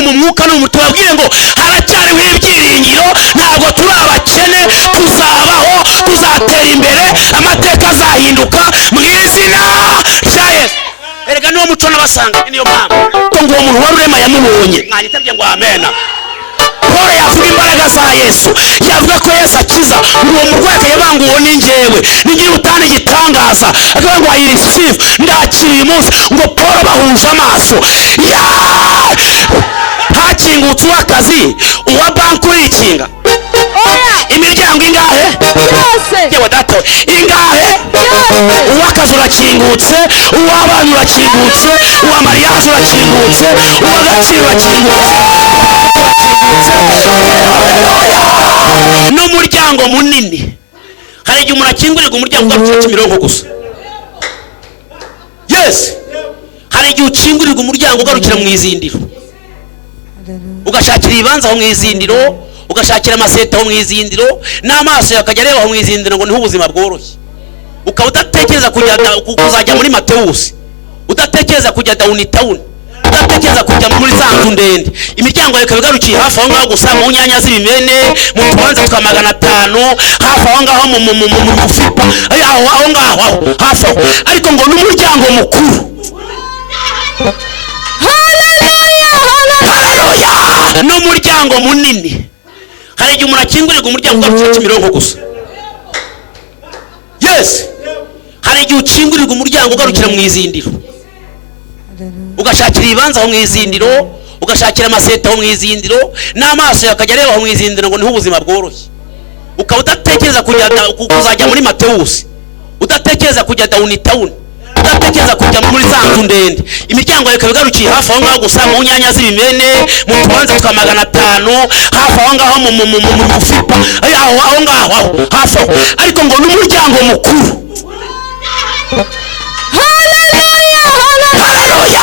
mu mwuka no mu tubabwire ngo haracyariho ibyiringiro, ntabwo turi abakene, tuzabaho, tuzatera imbere, amateka azahinduka mu izina rya Yesu. Erega niwo muco n'abasanga, niyo mpamvu ko ngo uwo muntu wari urema yamubonye mwanyitabye ngo amena. Paul yavuga imbaraga za Yesu, yavuga ko Yesu akiza, ngo uwo murwayi akayabanga uwo ni njyewe, ningira utana igitangaza, akavuga ngo I receive, ndakira uyu munsi. Ngo Paul bahuje amaso, hakingutse uw'akazi, uwa banki urikinga, imiryango ingahe yewe data ingahe, uw'akazi urakingutse, uw'abana urakingutse, uwa mariage urakingutse, uw'agaciro urakingutse, n'umuryango munini. Hari igihe umuntu akingurirwa umuryango ugarukira Kimironko gusa. Yes, hari igihe ukingurirwa umuryango ugarukira mu izindiro, ugashakira ibibanza aho mu izindiro, ugashakira amaseta aho mu izindiro, n'amaso yakajya areba aho mu izindiro, ngo niho ubuzima bworoshye. Ukaba udatekereza kuzajya muri Matewusi, udatekereza kujya downtown, udatekereza kujya muri za nzu ndende. Imiryango yawe ikaba igarukiye hafi aho ngaho gusa, mu nyanya z'ibimene, mu tubanza twa 500, hafi aho ngaho mu mufipa, aho ngaho hafi aho. Ariko ngo n'umuryango mukuru, haleluya, n'umuryango munini. Hari igihe umuntu akingurirwa umuryango ugarukira Kimironko gusa. Yes, hari igihe ukingurirwa umuryango ugarukira mu izindiro, ugashakira ibibanza aho mu izindiro, ugashakira amaseta aho mu izindiro, n'amaso yakajya areba aho mu izindiro, ngo niho ubuzima bworoshye. Ukaba udatekereza kuzajya muri Matewusi, udatekereza kujya downtown, udatekereza kujya muri za nzu ndende. Imiryango yawe ikaba igarukiye hafi aho ngaho gusa, mu nyanya z'ibimene, mu tubanza twa 500, hafi aho ngaho mu mufipa, aho ngaho hafi aho. Ariko ngo n'umuryango mukuru, haleluya,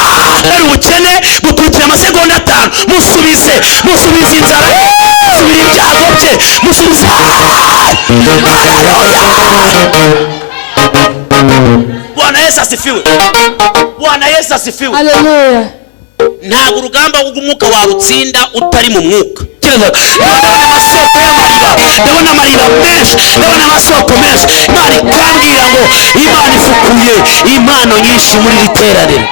ari ubukene bukurikira amasegonda 5, musubize inzara, musubire ibyago bye, musubize, haleluya. Bwana Yesu asifiwe, Bwana Yesu asifiwe, haleluya. Ntabwo urugamba rw'umwuka warutsinda utari mu mwuka. Ndabona amasoko y'amariba, ndabona amariba menshi, ndabona amasoko menshi. Imana ikambwira ngo Imana ifukuye impano nyinshi muri iri teraniro.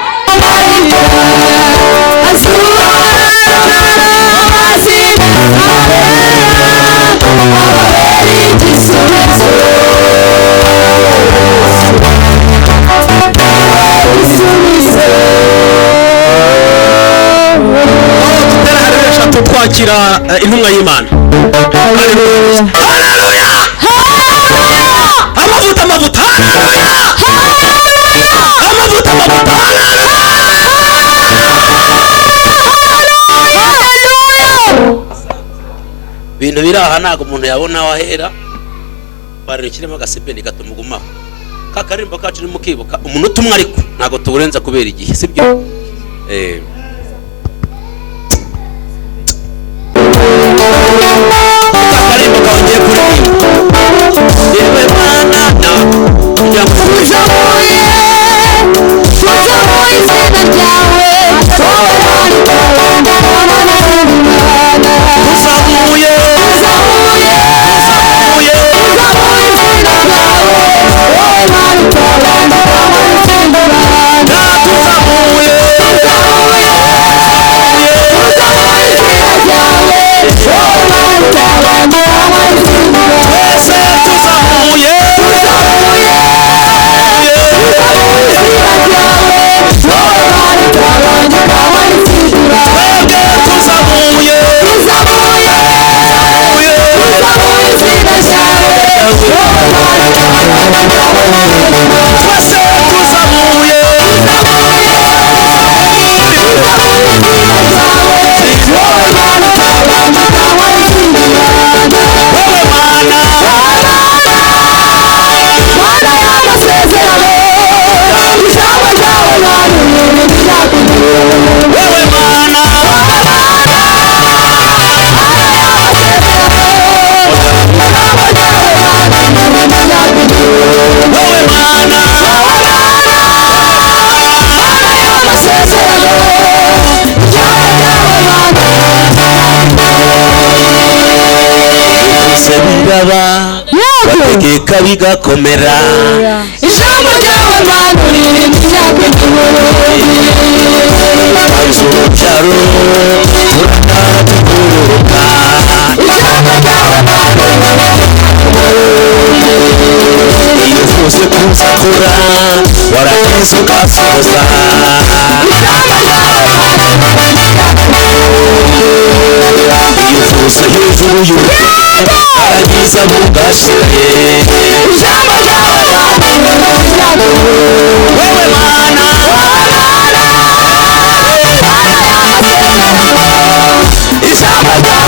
Twakira intumwa y'Imana. Haleluya, haleluya, amavuta, haleluya, amavuta, haleluya. Bintu biraha ntago umuntu yabona wahera, barekiremo agasebeni gatumugumaho. Kakarimbo kacu ni mukibuka umuntu utumwe, ariko ntago tuburenza kubera igihe, sibyo? Kakarimbo kaongeye kuririmba, yewe Mana na tujamuye izina ryawe, tuzamuye biraba bategeka bigakomera ijambo ryawe Mana uririmba kanzu urubyaro uratadukuruka ijambo ryawe Mana iyo uvuze kuzakora waragize ugasoza iyo uvuze hejuru y'urugo waragize mugashire ijambo ryawe Mana wewe Mana ijambo ryawe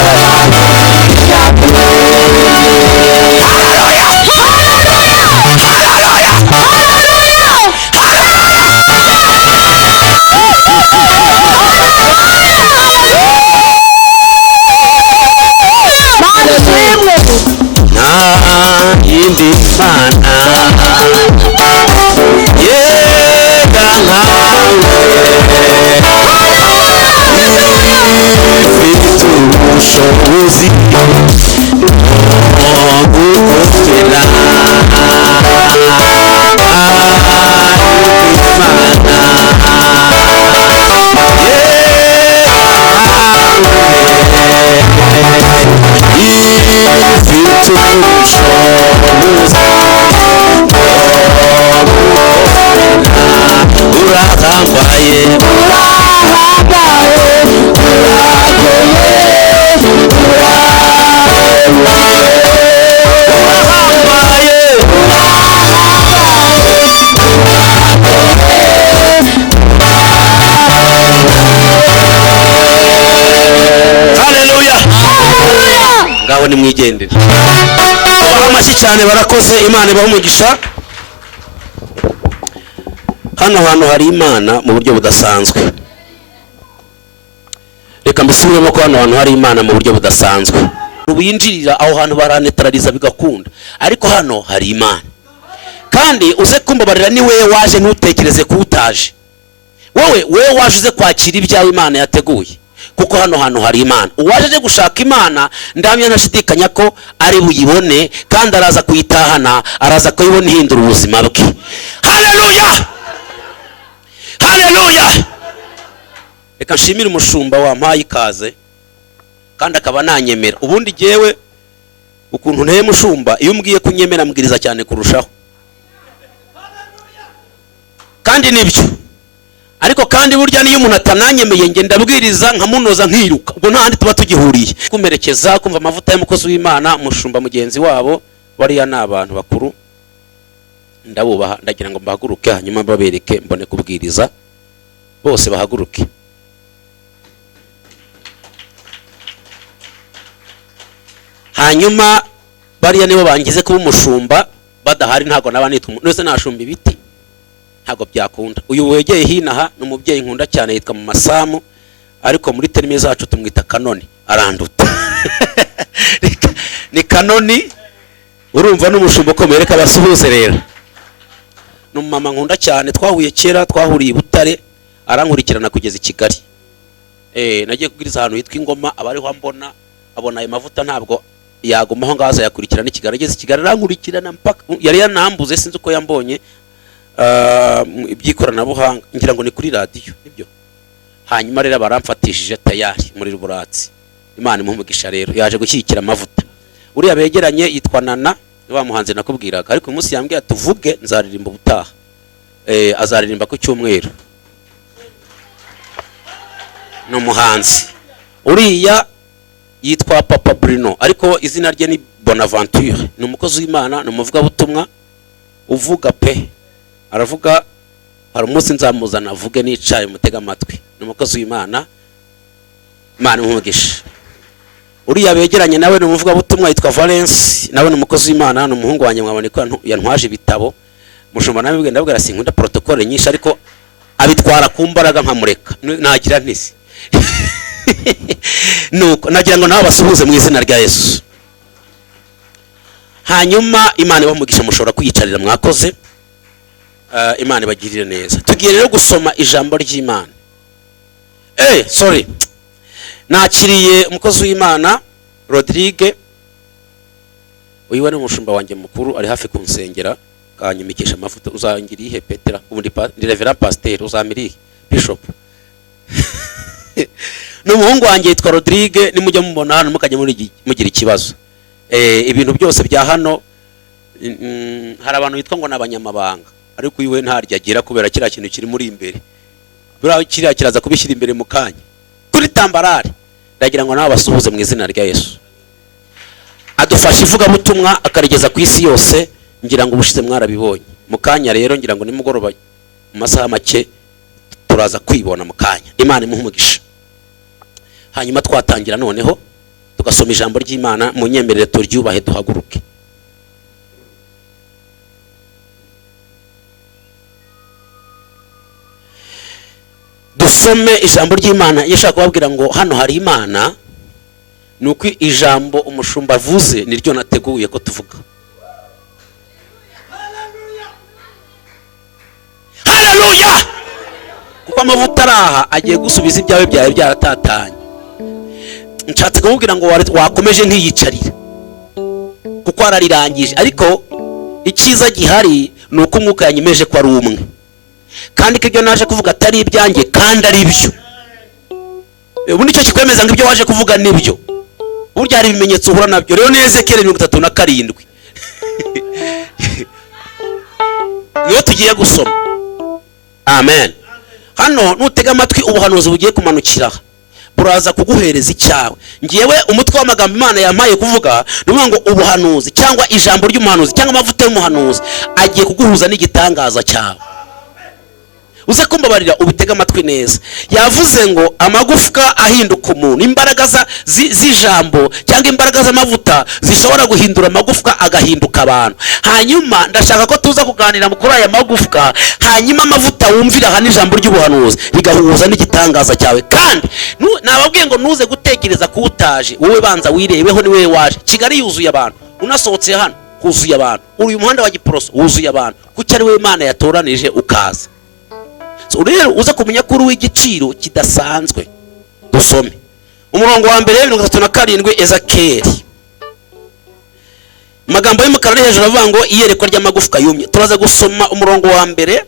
yindi mana yega nkawe ifite ubushobozi gukomera ngaho nimwigendere baha amashyi cyane barakoze Imana ibaha umugisha. Hano hantu hari Imana mu buryo budasanzwe. Reka mbisubiremo ko hano hantu hari Imana mu buryo budasanzwe. Ubinjirira aho hantu baranetraliza bigakunda, ariko hano hari Imana. Kandi uze kumbabarira ni wewe waje ntutekereze kuutaje. Wewe waje uze kwakira ibyawe Imana yateguye. Kuko hano hantu hari Imana. Uwaje gushaka Imana ndamya ntashidikanya ko ari buyibone kandi araza kuyitahana, araza kuyibona ihindura ubuzima bwe. Haleluya! Haleluya! Reka nshimire umushumba wampaye ikaze kandi akaba nanyemera. Ubundi jewe ukuntu nteye mushumba iyo umbwiye kunyemera mbwiriza cyane kurushaho. Kandi nibyo. Ariko kandi burya niyo umuntu atananyemeye nge ndabwiriza nkamunoza nkiruka. Ubwo nta handi tuba tugihuriye. Kumerekeza kumva amavuta y'umukozi w'Imana umushumba mugenzi wabo bariya n'abantu bakuru. Ndabubaha ndagira ngo mbahaguruke hanyuma babereke mbone kubwiriza. Bose bahaguruke. Hanyuma bariya nibo bangize kuba umushumba badahari ntago nabanitwa nose nashumba ibiti. Ntago byakunda. Uyu wegeye hinaha n'umubyeyi nkunda cyane yitwa mu Masamu, ariko muri terime zacu tumwita Kanoni, aranduta. Ni Kanoni urumva n'umushumba ukomeye. Reka basuhuze rero. N'umama nkunda cyane twahuye kera, twahuriye Butare, arankurikirana kugeza i Kigali. Nagiye kubwiriza ahantu yitwa Ingoma, abariho mbona abona ayo mavuta ntabwo yagumaho ngaza yakurikirana i Kigali. Ageze i Kigali arankurikirana mpaka yari yanambuze sinzi uko yambonye. Ibyikoranabuhanga ngira ngo ni kuri radio nibyo. Hanyuma rero baramfatishije tayari muri Ruburatsi. Imana imuhumugisha rero yaje gushyikira amavuta. Uriya begeranye yitwa Nana, wa muhanzi nakubwiraga, ariko umunsi yambwiye tuvuge nzaririmba ubutaha. Azaririmba ku cyumweru. No muhanzi uriya yitwa Papa Bruno, ariko izina rye ni Bonaventure. Ni umukozi w'Imana, ni umuvuga butumwa uvuga pe. Aravuga hari umunsi nzamuzana avuge nicaye mutega amatwi. Ni umukozi w'Imana, Imana imugisha. Uriya begeranye nawe ni umuvuga butumwa yitwa Valence, nawe ni umukozi w'Imana, ni umuhungu wanjye mwabone ko yantwaje ibitabo. Mushumba nawe bigenda ndabwira sinkunda protocole nyinshi, ariko abitwara ku mbaraga nkamureka nagira ntisi. Nuko nagira ngo nawe basuhuze mu izina rya Yesu. Hanyuma Imana ibamugisha mushobora kwiyicarira mwakoze. Imana ibagirire neza. Tugiye rero gusoma ijambo ry'Imana. Sorry. Nakiriye umukozi w'Imana Rodrigue uyu wari umushumba wanjye mukuru ari hafi kunsengera kanyimikisha amavuta. Uzangira ihe Petera ubundi ndi Reverend Pasteur uzamiriye Bishop n'umuhungu wanjye yitwa Rodrigue nimujya mubona hano mukajya mugira ikibazo. Ibintu byose bya hano hari abantu bitwa ngo nabanyamabanga ariko iwe ntarya agira kubera kira kintu kiri muri imbere. Bura kiriya kiraza kubishyira imbere mu kanya kuri tambarare. Ndagira ngo nawe basuhuze mu izina rya Yesu. Adufasha ivuga butumwa akarigeza ku isi yose. Ngira ngo ubushize mwarabibonye mu kanya rero. Ngira ngo nimugoroba mu masaha make turaza kwibona mu kanya. Imana imuhe umugisha. Hanyuma twatangira noneho tugasoma ijambo ry'Imana mu nyemerere turyubahe duhaguruke. Dusome ijambo ry'Imana. Yashaka kubabwira ngo hano hari Imana nuko ijambo umushumba avuze niryo nateguye ko tuvuga. Haleluya! Kuko amavuta araha agiye gusubiza ibyawe byawe byaratatanye. Nshatse kumubwira ngo wakomeje nkiyicarira kuko ararirangije, ariko icyiza gihari nuko umwuka yanyemeje ko ari umwe, kandi ko ibyo naje kuvuga atari ibyanjye kandi ari byo. Ubu nicyo kikwemeza ngo ibyo waje kuvuga nibyo. Burya hari ibimenyetso uhura nabyo. Rero ni Ezekiel 37 niyo tugiye gusoma. Amen. Hano nutega amatwi ubuhanuzi bugiye kumanukira buraza kuguhereza icyawe. Ngiyewe umutwe w'amagambo Imana yampaye kuvuga nuvuga ngo ubuhanuzi cyangwa ijambo ry'umuhanuzi cyangwa amavuta y'umuhanuzi agiye kuguhuza n'igitangaza cyawe. Uze kumbabarira ubitega amatwi neza. Yavuze ngo amagufwa ahinduka umuntu. Imbaraga z'ijambo cyangwa imbaraga z'amavuta zishobora guhindura amagufwa agahinduka abantu. Hanyuma ndashaka ko tuza kuganira kuri aya magufwa, hanyuma amavuta wumvira hano ijambo ry'ubuhanuzi rigahuza n'igitangaza cyawe. Kandi nababwiye ngo nuze gutekereza kuutaje, wowe banza wirebeho ni wewe waje. Kigali yuzuye abantu. Unasohotse hano huzuye abantu. Uyu muhanda wa Giporoso wuzuye abantu. Kuki ari we Imana yatoranije ukaza. So rero uza kumenya kuri w'igiciro kidasanzwe. Dusome umurongo wa mbere 37 Ezekiel. Magambo y'umukara hejuru avuga ngo iyerekwa ry'amagufwa yumye. Turaza gusoma umurongo wa mbere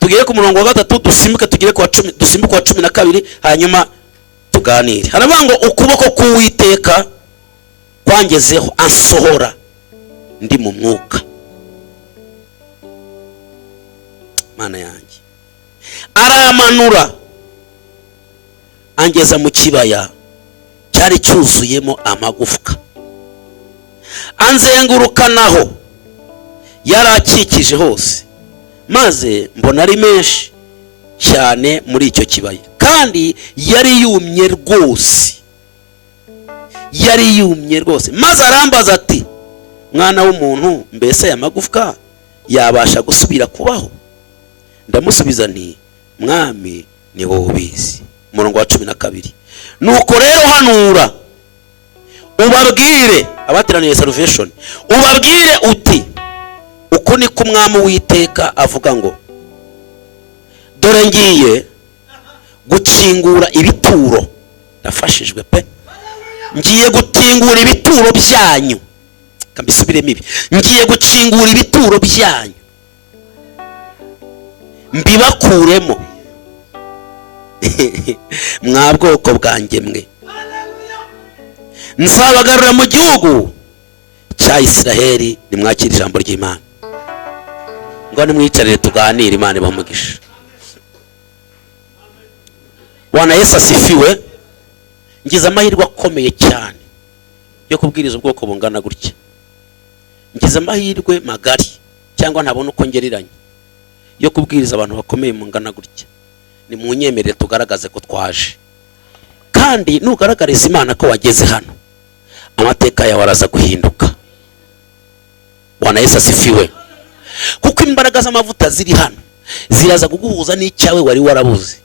tugere ku murongo wa gatatu, dusimbuke tugere ku wa 10, dusimbuke wa 12 hanyuma tuganire. Haravuga ngo ukuboko k'Uwiteka kwangezeho ansohora ndi mu mwuka. Mana yanjye aramanura angeza mu kibaya cyari cyuzuyemo amagufwa, anzengurukanaho yarakikije hose, maze mbona ari menshi cyane muri icyo kibaya, kandi yari yumye rwose, maze arambaza ati mwana w'umuntu, mbese aya magufwa yabasha gusubira kubaho? Ndamusubiza nti mwami ni wowe ubizi. Umurongo wa 12 nuko rero hanura ubabwire abateraniye Salvation, ubabwire uti uko ni ko umwami w'Iteka avuga ngo dore ngiye gukingura ibituro. Ndafashijwe pe. Ngiye gutingura ibituro byanyu. Kambisubiremo ibi. Ngiye gukingura ibituro byanyu mbibakuremo mwa bwoko bwanjye mwe, nzabagarura mu gihugu cya Isiraheli. Nimwakira ijambo ry'Imana. Ngo nimwicarire tuganire, Imana ibamugisha. Bwana Yesu asifiwe. Ngize amahirwe akomeye cyane yo kubwiriza ubwoko bungana gutya. Ngize amahirwe magari cyangwa ntabona uko ngereranya yo kubwiriza abantu bakomeye mungana gutya. Ni mu nyemerere tugaragaze ko twaje, kandi nugaragariza Imana ko wageze hano, amateka yawe araza guhinduka. Bwana Yesu asifiwe. Kuko imbaraga z'amavuta ziri hano ziraza kuguhuza n'icyawe wari warabuze.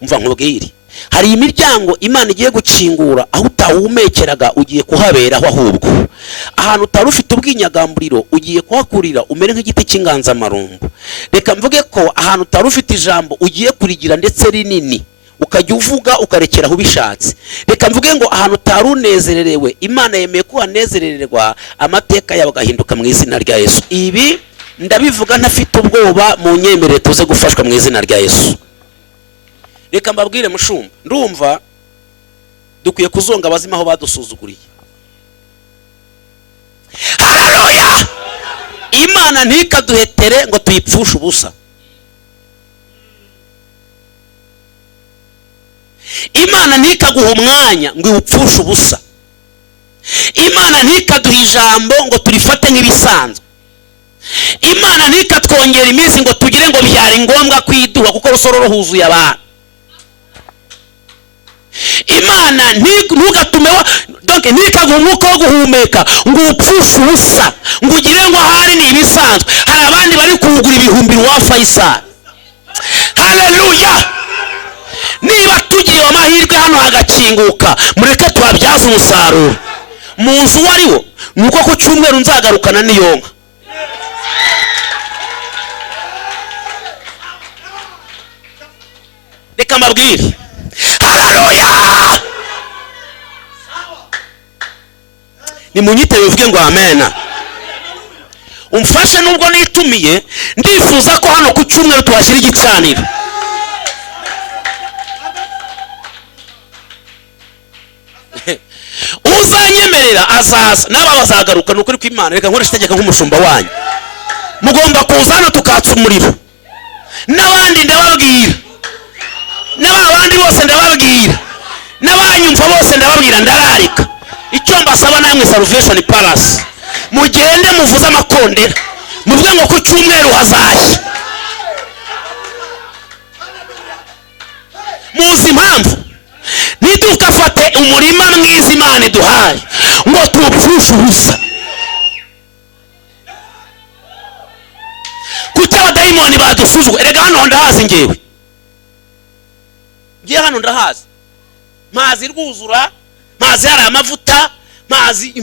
Umva nkubwire, hari imiryango Imana igiye gukingura aho utahumekeraga, ugiye kuhaberaho. Ahubwo ahantu utari ufite ubwinyagamburiro ugiye kuhakurira umere nk'igiti cy'inganzamarumbu. Reka mvuge ko ahantu utari ufite ijambo ugiye kurigira ndetse rinini, ukajya uvuga ukarekeraho ubishatse. Reka mvuge ngo ahantu utarunezererewe Imana yemeye ko hanezerererwa, amateka yawe agahinduka mu izina rya Yesu. Ibi ndabivuga ntafite ubwoba, mu nyemerere tuze gufashwa mu izina rya Yesu. Reka mbabwire mushumba, ndumva dukwiye kuzonga abazima aho badusuzuguriye. Haleluya! Imana ntikaduhetere ngo tuyipfushe ubusa. Imana ntikaguha umwanya ngo iwupfushe ubusa. Imana ntikaduha ijambo ngo turifate nk'ibisanzwe. Imana ntikatwongera iminsi ngo tugire ngo byari ngombwa kwiduha kuko rusororo huzuye abantu. Imana ntugatume donc ntikaguha umwuka wo guhumeka ngo upfushe ubusa ngo ugire ngo ahari ni ibisanzwe. Hari abandi bari kuwugura ibihumbi wa Faisal. Haleluya! Niba tugiye amahirwe hano hagakinguka, mureke twabyaza umusaruro. Mu nzu wariwo nuko ku cyumweru nzagarukana n'iyonka. Reka mbabwire. Haleluya! Nimunyite bivuge ngo amen. Umfashe nubwo nitumiye, ndifuza ko hano ku cyumweru twashira igicaniro. Uzanyemerera azaza n'aba bazagaruka n'ukuri kw'Imana. Reka nkoresha itegeko nk'umushumba wanyu, mugomba kuza hano tukatsa umuriro. N'abandi ndababwira, n'abandi bose ndababwira, n'abanyumva bose ndababwira, ndararika. Icyo mbasaba namwe Salvation Palace, mugende muvuze amakondera, muvuge ngo ku cyumweru hazashya. Muzi impamvu? Nidukafate umurima mwiza Imana duhaye ngo tupfushe ubusa. Kuki abadayimoni badusuzugura? Erega hano ndahazi ngewe. Ngiye hano ndahazi. Mazi rwuzura, mazi hari amavuta, mazi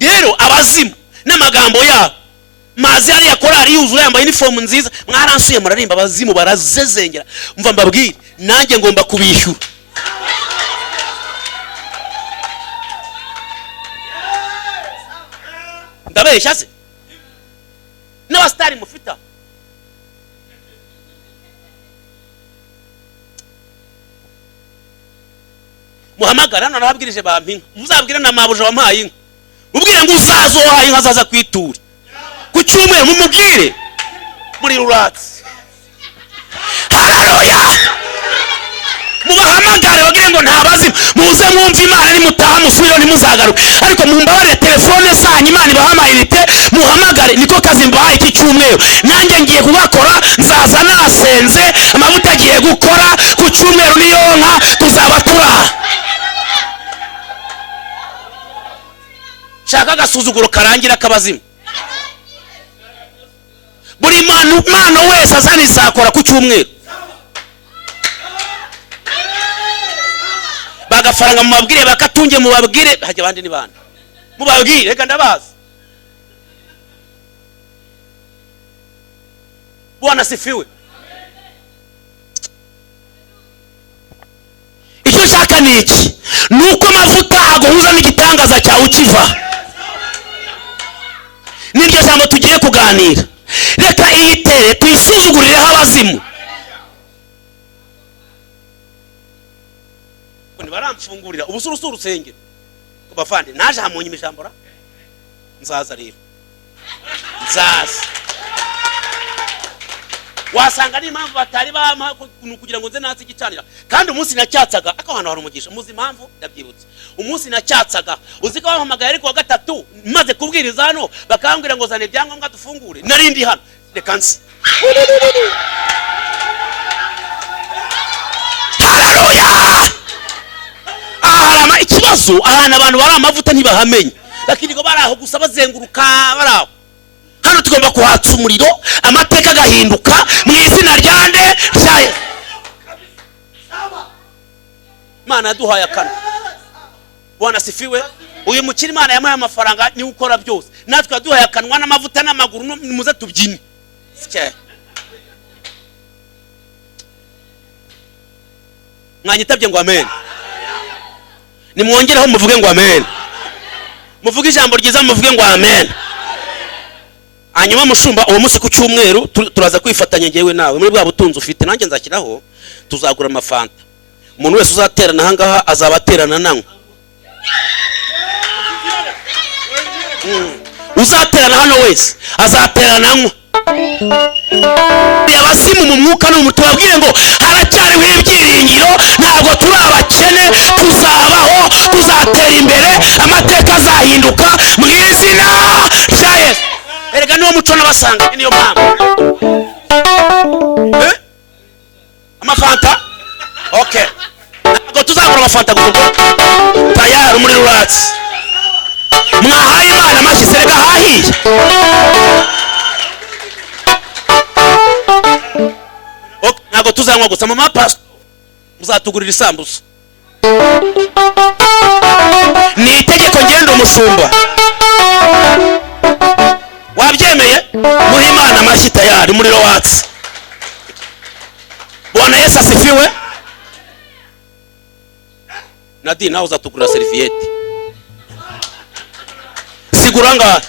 rero abazimu n'amagambo yabo. Mazi hari yakorari yuzura yambaye uniform nziza, mwaransuye murarimba, abazimu barazezengera. Umva mbabwire, nanjye ngomba kubishyura. Ndabeshya se? N'abastari mufita muhamagara hano, narabwirije bampinka. Muzabwire na mabuja wampaye inka, ubwire ngo uzazohaye inka zaza kwitura ku cyumweru, mumubwire muri ruratsi. Haleluya! Mubahamagare bagire ngo ntabazimu, muze mwumve Imana, nimutaha musubire nimuzagaruke. Ariko mumbabarire telefone zanyu Imana ibahamayirite, muhamagare. Niko kazi mbahaye iki cyumweru, nanjye ngiye kugakora. Nzaza nasenze, amavuta agiye gukora ku cyumweru n'iyonka tuzaba turaha. Shaka agasuzuguro karangira kabazimu. Buri mano wese azana izakora ku cyumweru. Bagafaranga mubabwire, bakatunge mubabwire, hajya abandi ni bande mubabwire. Reka ndabaza. Bwana sifiwe. Icyo shaka ni iki? Nuko amavuta aguhuza n'igitangaza cyawe ukiva. Niryo jambo tugiye kuganira. Reka iyitere tuyisuzugurireho abazimu. Kuni baramfungurira ubusurusuru urusengero. Kubavande naje hamunye imijambora. Nzaza rero. Nzaza. Wasanga ni impamvu batari bampa kugira ngo nze natse igicanira. Kandi umunsi nacyatsaga ako hano hari umugisha. Muzi impamvu ndabyibutse. Umunsi nacyatsaga, uziko bampamagaye ariko wa gatatu maze kubwiriza hano bakambwira ngo zane byangombwa dufungure. Narindi hano. Reka nsi. Haleluya! Harama ikibazo, ahana abantu bari amavuta ntibahamenye. Lakini ngo baraho gusa bazenguruka baraho. Hano tugomba kuhatsa umuriro, amateka gahinduka mu izina ryande cyaye. Mana duhaye akana. Bwana sifiwe. Uyu mukiri Imana yamuhaye amafaranga ni ukora byose. Natwe duhaye akanwa n'amavuta n'amaguru muze tubyine. Sike. mwanyitabye ngo amen. Nimwongereho muvuge ngo amen. Muvuge ijambo ryiza muvuge ngo amen. Hanyuma mushumba uwo munsi ku cyumweru turaza kwifatanya ngewe nawe muri bwa butunzi ufite, nanjye nzakiraho, tuzagura amafanta. Umuntu wese uzaterana ahangaha azabaterana nanywa. Uzaterana hano wese azaterana nanywa. Abasimu mu mwuka no tubabwire ngo haracyariho ibyiringiro, ntabwo turi abakene, tuzabaho, tuzatera imbere, amateka azahinduka mu izina rya Yesu. Erega niwo muco nabasanga, niyo mpamvu. Amafanta? Okay. Ntabwo tuzagura amafanta gusa. Tayari muri ruratsi. Mwahaye Imana amashyi, serega hahiye. Ntabwo tuzanywa gusa, mama pastor muzatugurira isambusa. Ni itegeko ngendo umushumba. Wabyemeye? Muhe Imana amashyi tayari muri ruratsi. Bwana Yesu asifiwe. Nadine nawe uzatugurira serviette. Sigura nga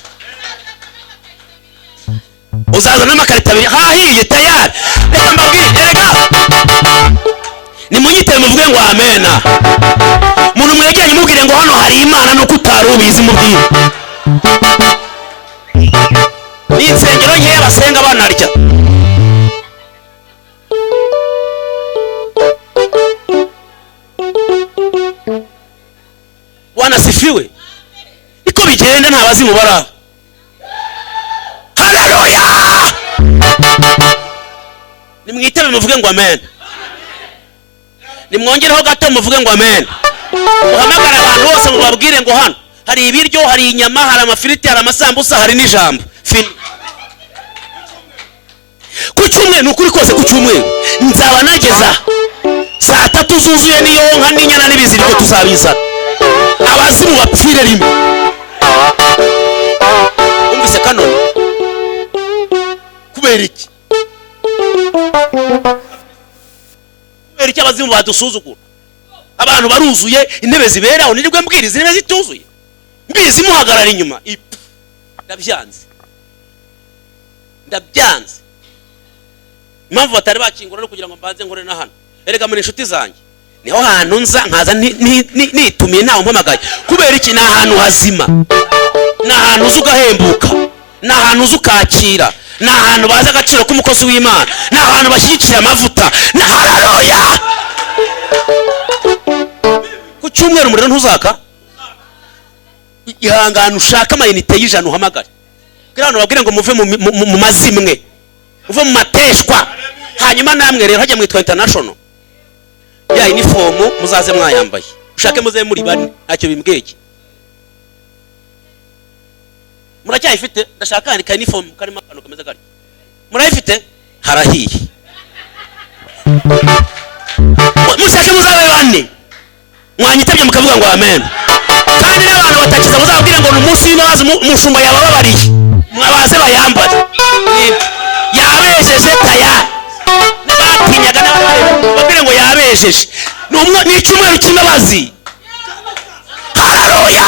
uzaza n'amakarita abiri hahiye tayari. Reka mbabwire, erega nimunyite muvuge ngo amena. Muntu mwegeranye mubwire ngo hano hari Imana no kutarubizi mubwire. Ni insengero nke basenga banarya. Bwana sifiwe. Niko bigenda nta bazimu bara. Haleluya. Nimwitebe muvuge ngo amen. Nimwongereho gato muvuge ngo amen. Uhamagara abantu bose mubabwire ngo hano hari ibiryo, hari inyama, hari amafiriti, hari amasambusa, hari n'ijambo. Ku cyumweru nukuri kose ku cyumweru nzaba nageza saa 3 zuzuye niyo nka n'inyana n'ibiziriko tuzabizana. Abazimu bapfire rimwe. Umvise kanone kubera iki? Kubera iki abazimu badusuzugura? Abantu baruzuye, intebe ziberaho, nirwe mbwiriza intebe zituzuye. Mbizi muhagarara inyuma. Ndabyanze. Impamvu batari bakingura no kugira ngo mbanze nkore na hano. Erega muri inshuti zanjye niho hantu nza nkaza nitumiye ntawe mpamagaye. Kubera iki? Na hantu hazima, na hantu uzugahembuka, na hantu uzukakira, na hantu baza agaciro k'umukozi w'Imana, na hantu bashyigikira amavuta. Na haleluya. Ku cyumweru umuriro ntuzaka. Ihangana ushaka amayinite y'ijana uhamagare. Kugira ngo babwire ngo muve mu mazimwe, uve mu mateshwa. Hanyuma namwe rero hajya mwitwa international. Ya uniform muzaze mwayambaye. Ushake muze muri bane ntacyo bimbweke. Muracyayifite? Ndashaka ni uniform karimo akantu kameze gari. Murayifite? Harahiye. Mushake muzabe bane. Mwanyitabye mukavuga ngo amen. Kandi n'abantu batakiza muzabwira ngo umunsi w'inabazi umushumba yababariye. Mwabaze bayambare. Yabejeje tayari. Nabatinyaga n'ababwire ngo yabejeje. Ni icyumweru cy'inabazi. Haleluya.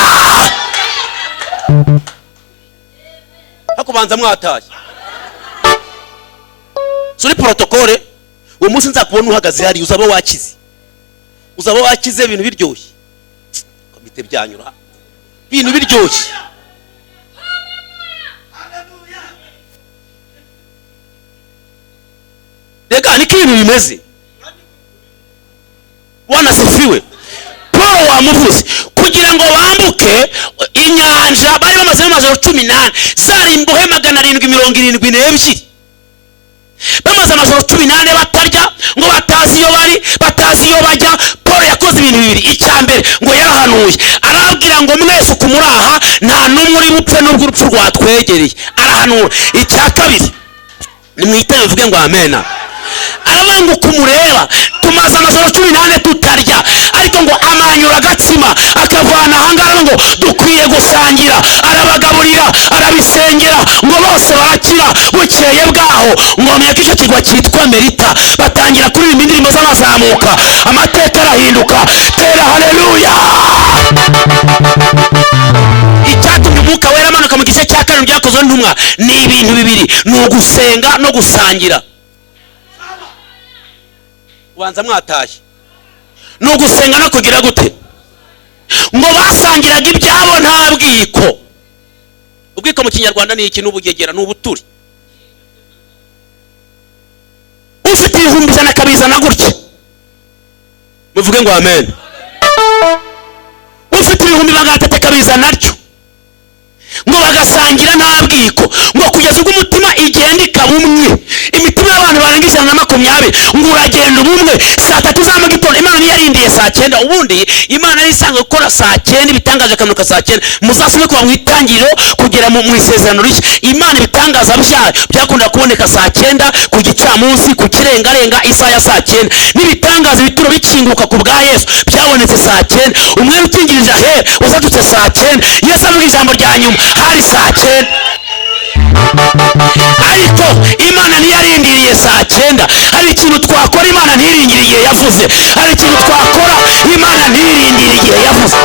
Hakubanza mwataye. Suri protokole uwo munsi nzakubona uhagaze hari uzaba wakize. Uzaba wakize ibintu biryoshye. Komite byanyura. Ibintu biryoshye. Rega ni kintu bimeze. Bwana sifiwe. Paul wamuvuze kugira ngo bambuke inyanja bari bamaze amajoro 18 zari imbohe 772. Bamaze amajoro 18 batarya ngo batazi iyo bari, batazi iyo bajya. Paul yakoze ibintu bibiri. Icyambere ngo yarahanuye arabwira ngo mwese ukumuraha nta numwe uri bupfe n'ubwo urupfu rwatwegereye. Arahanura. Icyakabiri nimwitebe mvuge ngo amena. Aravuga kumureba tumaze amajoro 18 tutarya, ariko ngo amanyura agatsima akavana hangara ngo dukwiye gusangira. Arabagaburira barabisengera ngo bose barakira. Bukeye bwaho ngomeye ko icyo kigwa cyitwa Merita, batangira kuririmba indirimbo z'amazamuka, amateka arahinduka. Tera haleluya. Icyatumye umwuka wera amanuka mu gice cya kane byakozwe n'intumwa ni ibintu bibiri: ni ugusenga no gusangira. Ubanza mwatashye. Ni ugusenga no kugira gute? Ngo basangiraga ibyabo nta bwiko. Ubwiko mu Kinyarwanda ni iki? N'ubugegera, n'ubuturi. Ufite 100 akabizana gutya, muvuge ngo amen. Ufite 300 akabizana naryo, ngo bagasangira nta bwiko, ngo kugeza ubwo umutima igenda ikaba umwe. Imitima y'abantu barenga 120 ngo uragenda ubumwe. Saa 3 za mu gitondo Imana niyarindiye saa 9. Ubundi Imana yisanga gukora saa 9, ibitangaje kanuka saa 9. Muzasome kuva mu itangiriro kugera mu isezerano rishya. Imana ibitangaza byakunda kuboneka saa 9 ku gicamunsi, ku kirengarenga isaha ya saa 9. N'ibitangaza bituro bikinguka ku bwa Yesu byabonetse saa 9. Umwe ukingirije ahera wazatutse saa 9. Yesu avuga ijambo rya nyuma hari saa 9. Ariko Imana ntiyarindiriye saa 9. Hari ikintu twakora Imana ntirindiriye yavuze. Hari ikintu twakora Imana ntirindiriye yavuze.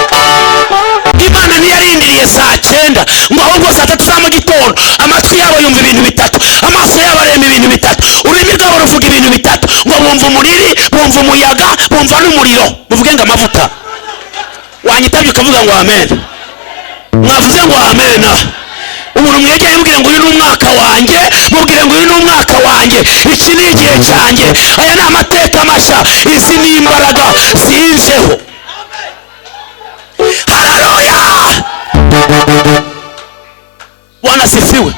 Imana ntiyarindiriye saa 9 ngo ahubwo saa 3 za mu gitondo amatwi yabo yumva ibintu bitatu, amaso yabo arema ibintu bitatu, ururimi rwabo ruvuga ibintu bitatu. Ngo bumva umuriri, bumva umuyaga, bumva n'umuriro. Muvuge ngo amavuta. Wanyitabye ukavuga ngo amen. Mwavuze ngo amen. Umuntu mwegeye mubwire ngo uyu ni umwaka wanjye, mubwire ngo uyu ni umwaka wanjye, iki ni igihe cyanjye, aya ni amateka mashya, izi ni imbaraga zinjeho. Haleluya. Bwana sifiwe.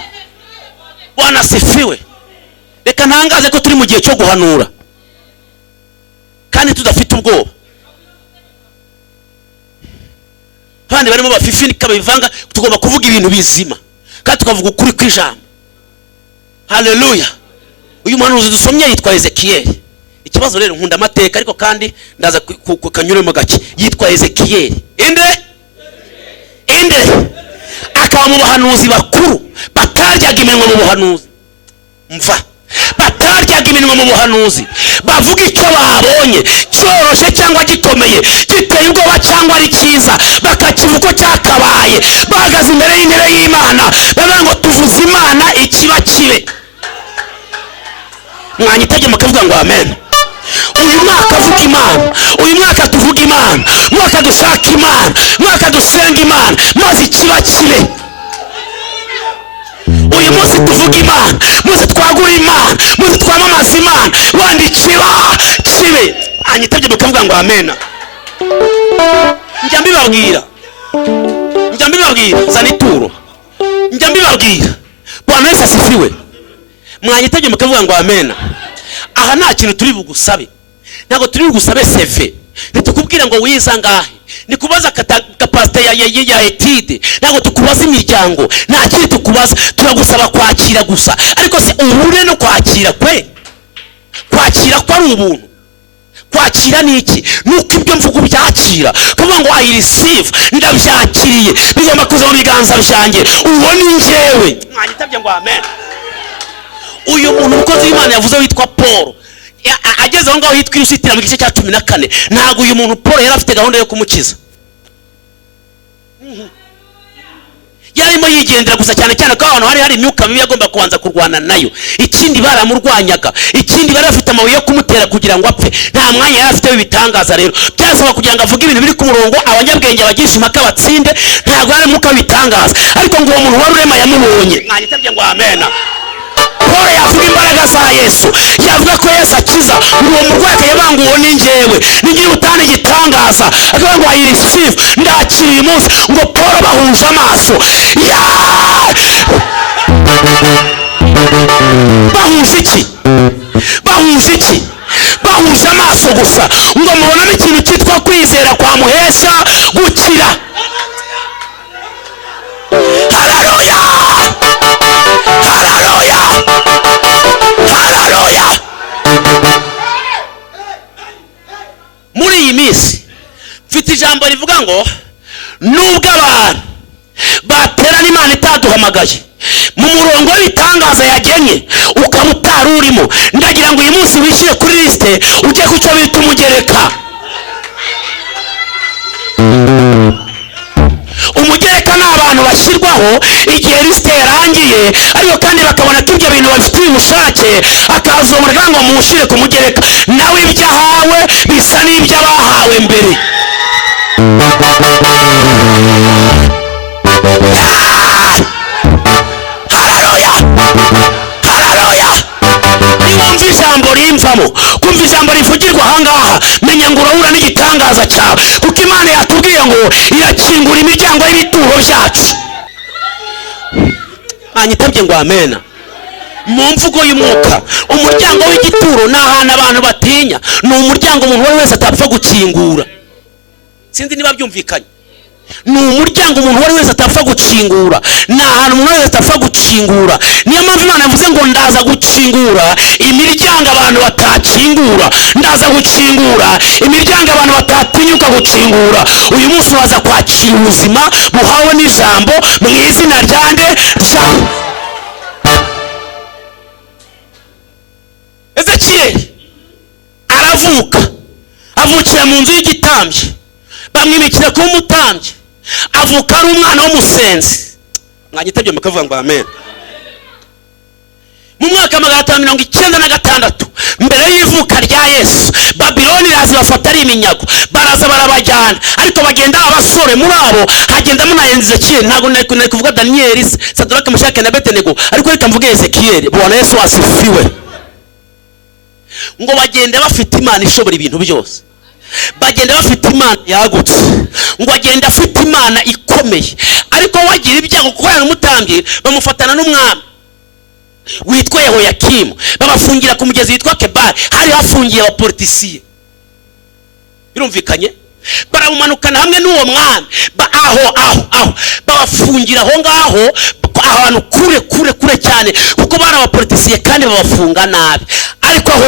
Bwana sifiwe. Reka ntangaze ko turi mu gihe cyo guhanura kandi tudafite ubwoba. Kandi barimo bafifinika bivanga, tugomba kuvuga ibintu bizima kandi tukavuga ukuri kw'ijambo. Haleluya. Uyu muhanuzi dusomye yitwa Ezekiyeli. Ikibazo rero nkunda amateka ariko kandi ndaza kukanyuremo gake. Yitwa Ezekiyeli. Inde akaba mu bahanuzi bakuru bataryaga iminwa mu buhanuzi. Mva bataryaga iminwa mu buhanuzi, bavuga icyo babonye cyoroshye cyangwa gikomeye, giteye ubwoba cyangwa ari cyiza, bakakivuga uko cyakabaye. Bahagaze imbere y'intebe y'Imana bavuga ngo tuvuze Imana ikiba kibe. Mwanyitabye mukavuga ngo amen. Uyu mwaka avuga Imana, uyu mwaka tuvuga Imana, mwaka dushaka Imana, mwaka dusenga Imana, maze ikiba kibe. Uyu munsi tuvuga Imana, munsi twagura Imana, munsi twamamaza Imana, wandi kiba kibe. Anyitabye mukavuga ngo amen. Njya mbibabwira zana ituro. Njya mbibabwira Bwana Yesu asifiwe. Mwanyitabye mukavuga ngo amen. Aha nta kintu turi bugusabe, ntabwo turi bugusabe CV, nitukubwira ngo wiza ngahe, nikubaza kapasite ya etide, ntabwo tukubaza imiryango, nta kindi tukubaza, turagusaba kwakira gusa. Ariko se uhure no kwakira kwe? Kwakira ko ari ubuntu. Kwakira ni iki? Nuko ibyo mvugo byakira, kuvuga ngo I receive, ndabyakiriye, bigomba kuza mu biganza byanjye. Uwo ni njyewe. Mwanyitabye ngo amen. Uyu muntu umukozi w'Imana yavuze witwa Paul, ageze aho ngaho hitwa Irusitira mu gice cya 14. Ntabwo uyu muntu Paul yari afite gahunda yo kumukiza. Yarimo yigendera gusa, cyane cyane ko abantu hari imyuka mibi yagomba kubanza kurwana nayo. Ikindi baramurwanyaga, ikindi bari bafite amabuye yo kumutera kugira ngo apfe. Nta mwanya yari afite w'ibitangaza rero. Byasaba kugira ngo avuge ibintu biri ku murongo, abanyabwenge bagisha impaka batsinde. Ntabwo ari mwuka w'ibitangaza, ariko ngo uwo muntu wari urema yamubonye. Mwanyitabye ngo amen. Paul yavuga imbaraga za Yesu, yavuga ko Yesu akiza. Uwo murwayi yabanga uwo ni njyewe, ningira utane igitangaza, akavuga ngo I receive, ndakira uyu munsi. Ngo Paul bahuje amaso, bahuje iki? Bahuje amaso gusa, ngo mubonamo ikintu cyitwa kwizera kwa muhesha gukira. Haleluya. Muri iyi minsi mfite ijambo rivuga ngo nubwo abantu batera kandi Imana itaduhamagaye mu murongo w'ibitangaza yagennye ukaba utari urimo, ndagira ngo uyu munsi wishyire kuri lisite ujye ku cyo bita umugereka. Umugereka ni abantu bashyirwaho igihe lisite yarangiye, ariko kandi bakabona ko ibyo bintu babifitiye ubushake, akazomora ngo muwushyire ku mugereka, nawe ibyo ahawe bisa n'ibyo abahawe mbere. Haleluya, haleluya. Niwumva ijambo rimvamo, kumva ijambo rivugirwa ahangaha, menya ngo urahura n'igitangaza cyawe, kuko Imana yatubwiye ngo irakingura imiryango y'ibituro byacu. Anyitabye ngo amena. Mu mvugo y'umwuka, umuryango w'igituro ni ahantu abantu batinya, ni umuryango umuntu wese atapfa gukingura. Sinzi niba byumvikanye. Ni umuryango umuntu wari wese atapfa gukingura, ni ahantu umuntu wese atapfa gukingura. Niyo mpamvu Imana yavuze ngo ndaza gukingura imiryango abantu batakingura, ndaza gukingura imiryango abantu batatinyuka gukingura. Uyu munsi waza kwakira ubuzima buhawe n'ijambo mu izina ryande ryawe. Ezekiyeli aravuka, avukira mu nzu y'igitambyi, bamwimikira kuba umutambyi, avuka ari umwana w'umusenzi. Mwagitabye mukavuga ngo amen. Mu mwaka 596 mbere y'ivuka rya Yesu, Babiloni iraza bafata ari iminyago, baraza barabajyana, ariko bagenda abasore muri abo hagendamo na Ezekiyeli. Ntabwo nari kuvuga Daniyeli, Sadaraka, Meshaki na Abedenego, ariko reka mvuge Ezekiyeli. Bwana Yesu asifiwe. Ngo bagenda bafite Imana ishobora ibintu byose, bagenda bafite Imana yagutse, ngo agenda afite Imana ikomeye. Ariko wagira ibyago kuko yari umutambyi, bamufatana n'umwami witwa Yehoyakimu, babafungira ku mugezi witwa Kebari. Hari hafungiye abapolitisiye, birumvikanye. Baramumanukana hamwe n'uwo mwami, aho babafungira aho ngaho, ahantu kure cyane, kuko bari abapolitisiye kandi babafunga nabi. Ariko aho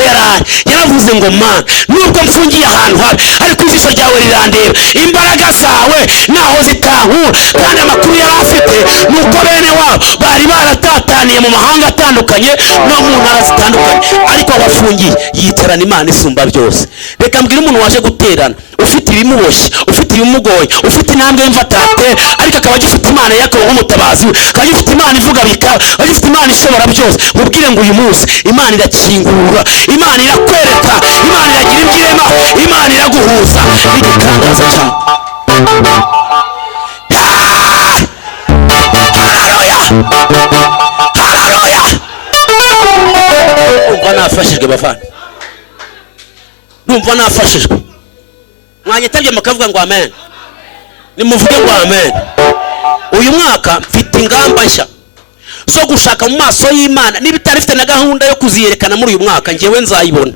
yaravuze ngo Mana, nubwo mfungiye ahantu habi, ariko ijisho ryawe rirandeba, imbaraga zawe naho zitankura. Kandi amakuru yari afite nuko bene wabo bari baratataniye mu mahanga atandukanye no mu ntara zitandukanye, ariko abafungiye yiterana Imana isumba byose. Reka mbwira umuntu waje guterana, ufite ibimuboshye, ufite ibimugoye, ufite intambwe y'imvatate, ariko akaba agifite Imana Yakobo nk'umutabazi we, akaba agifite Imana ivuga bikaba, akaba agifite Imana ishobora byose. Mubwire ngo uyu munsi Imana irakingura, Imana irakwereka, Imana iragira ibyirema, Imana iraguhuza n'igitangaza cyawe. Haleluya, haleluya. Umva nafashijwe bavana, numva nafashijwe. Mwanyitabye mukavuga ngo amen. Nimuvuge ngo amen. Uyu mwaka mfite ingamba nshya zo gushaka mu maso y'Imana. Niba itarifite na gahunda yo kuziyerekana muri uyu mwaka, ngewe nzayibona.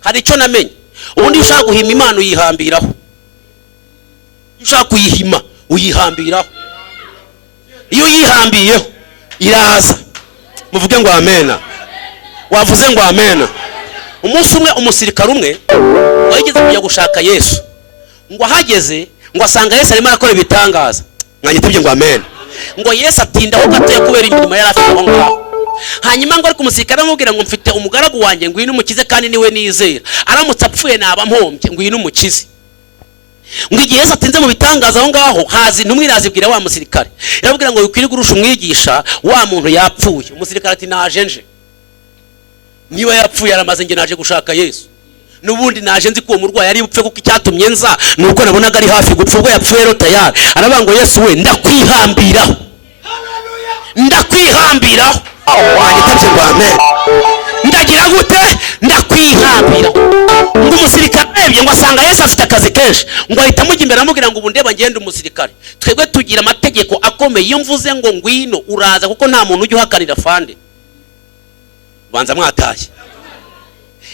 Hari icyo namenye, ubundi ushaka guhima Imana uyihambiraho, ushaka kuyihima uyihambiraho. Iyo yihambiyeho iraza. Muvuge ngo amen. Wavuze ngo amen. Umunsi umwe umusirikare umwe wageze kujya gushaka Yesu, ngo ahageze ngo asanga Yesu arimo arakora ibitangaza. Mwanyitabye ngo amen. Ngo Yesu atindaho gatoya kubera imirimo yari afite aho ngaho. Hanyuma ngo ariko umusirikare amubwira ngo mfite umugaragu wanjye, ngwino umukize kandi niwe nizera, aramutse apfuye naba mpombye, ngwino umukize. Ngo igihe Yesu atinze mu bitangaza aho ngaho, hazi intumwa irazibwira wa musirikare, irabwira ngo ukwiriye kurusha umwigisha, wa muntu yapfuye. Umusirikare ati naje nje. Niba yapfuye aramaze, nge naje gushaka Yesu. Nubundi naje nzi ko uwo murwayi ari bupfe, kuko icyatumye nza nuko nabonaga ari hafi gupfa, ubwo yapfuye rero tayari. Aravuga ngo Yesu we, ndakwihambiraho, ndakwihambiraho. Wanyitabye ngo amen. Ndagira gute? Ndakwihambiraho. Ngo umusirikare arebye ngo asanga Yesu afite akazi kenshi, ngo ahita amujya imbere amubwira ngo ubu ndeba ngende umusirikare, twebwe tugira amategeko akomeye. Iyo mvuze ngo ngwino uraza, kuko nta muntu ujya uhakanira fande. Banza mwatashye.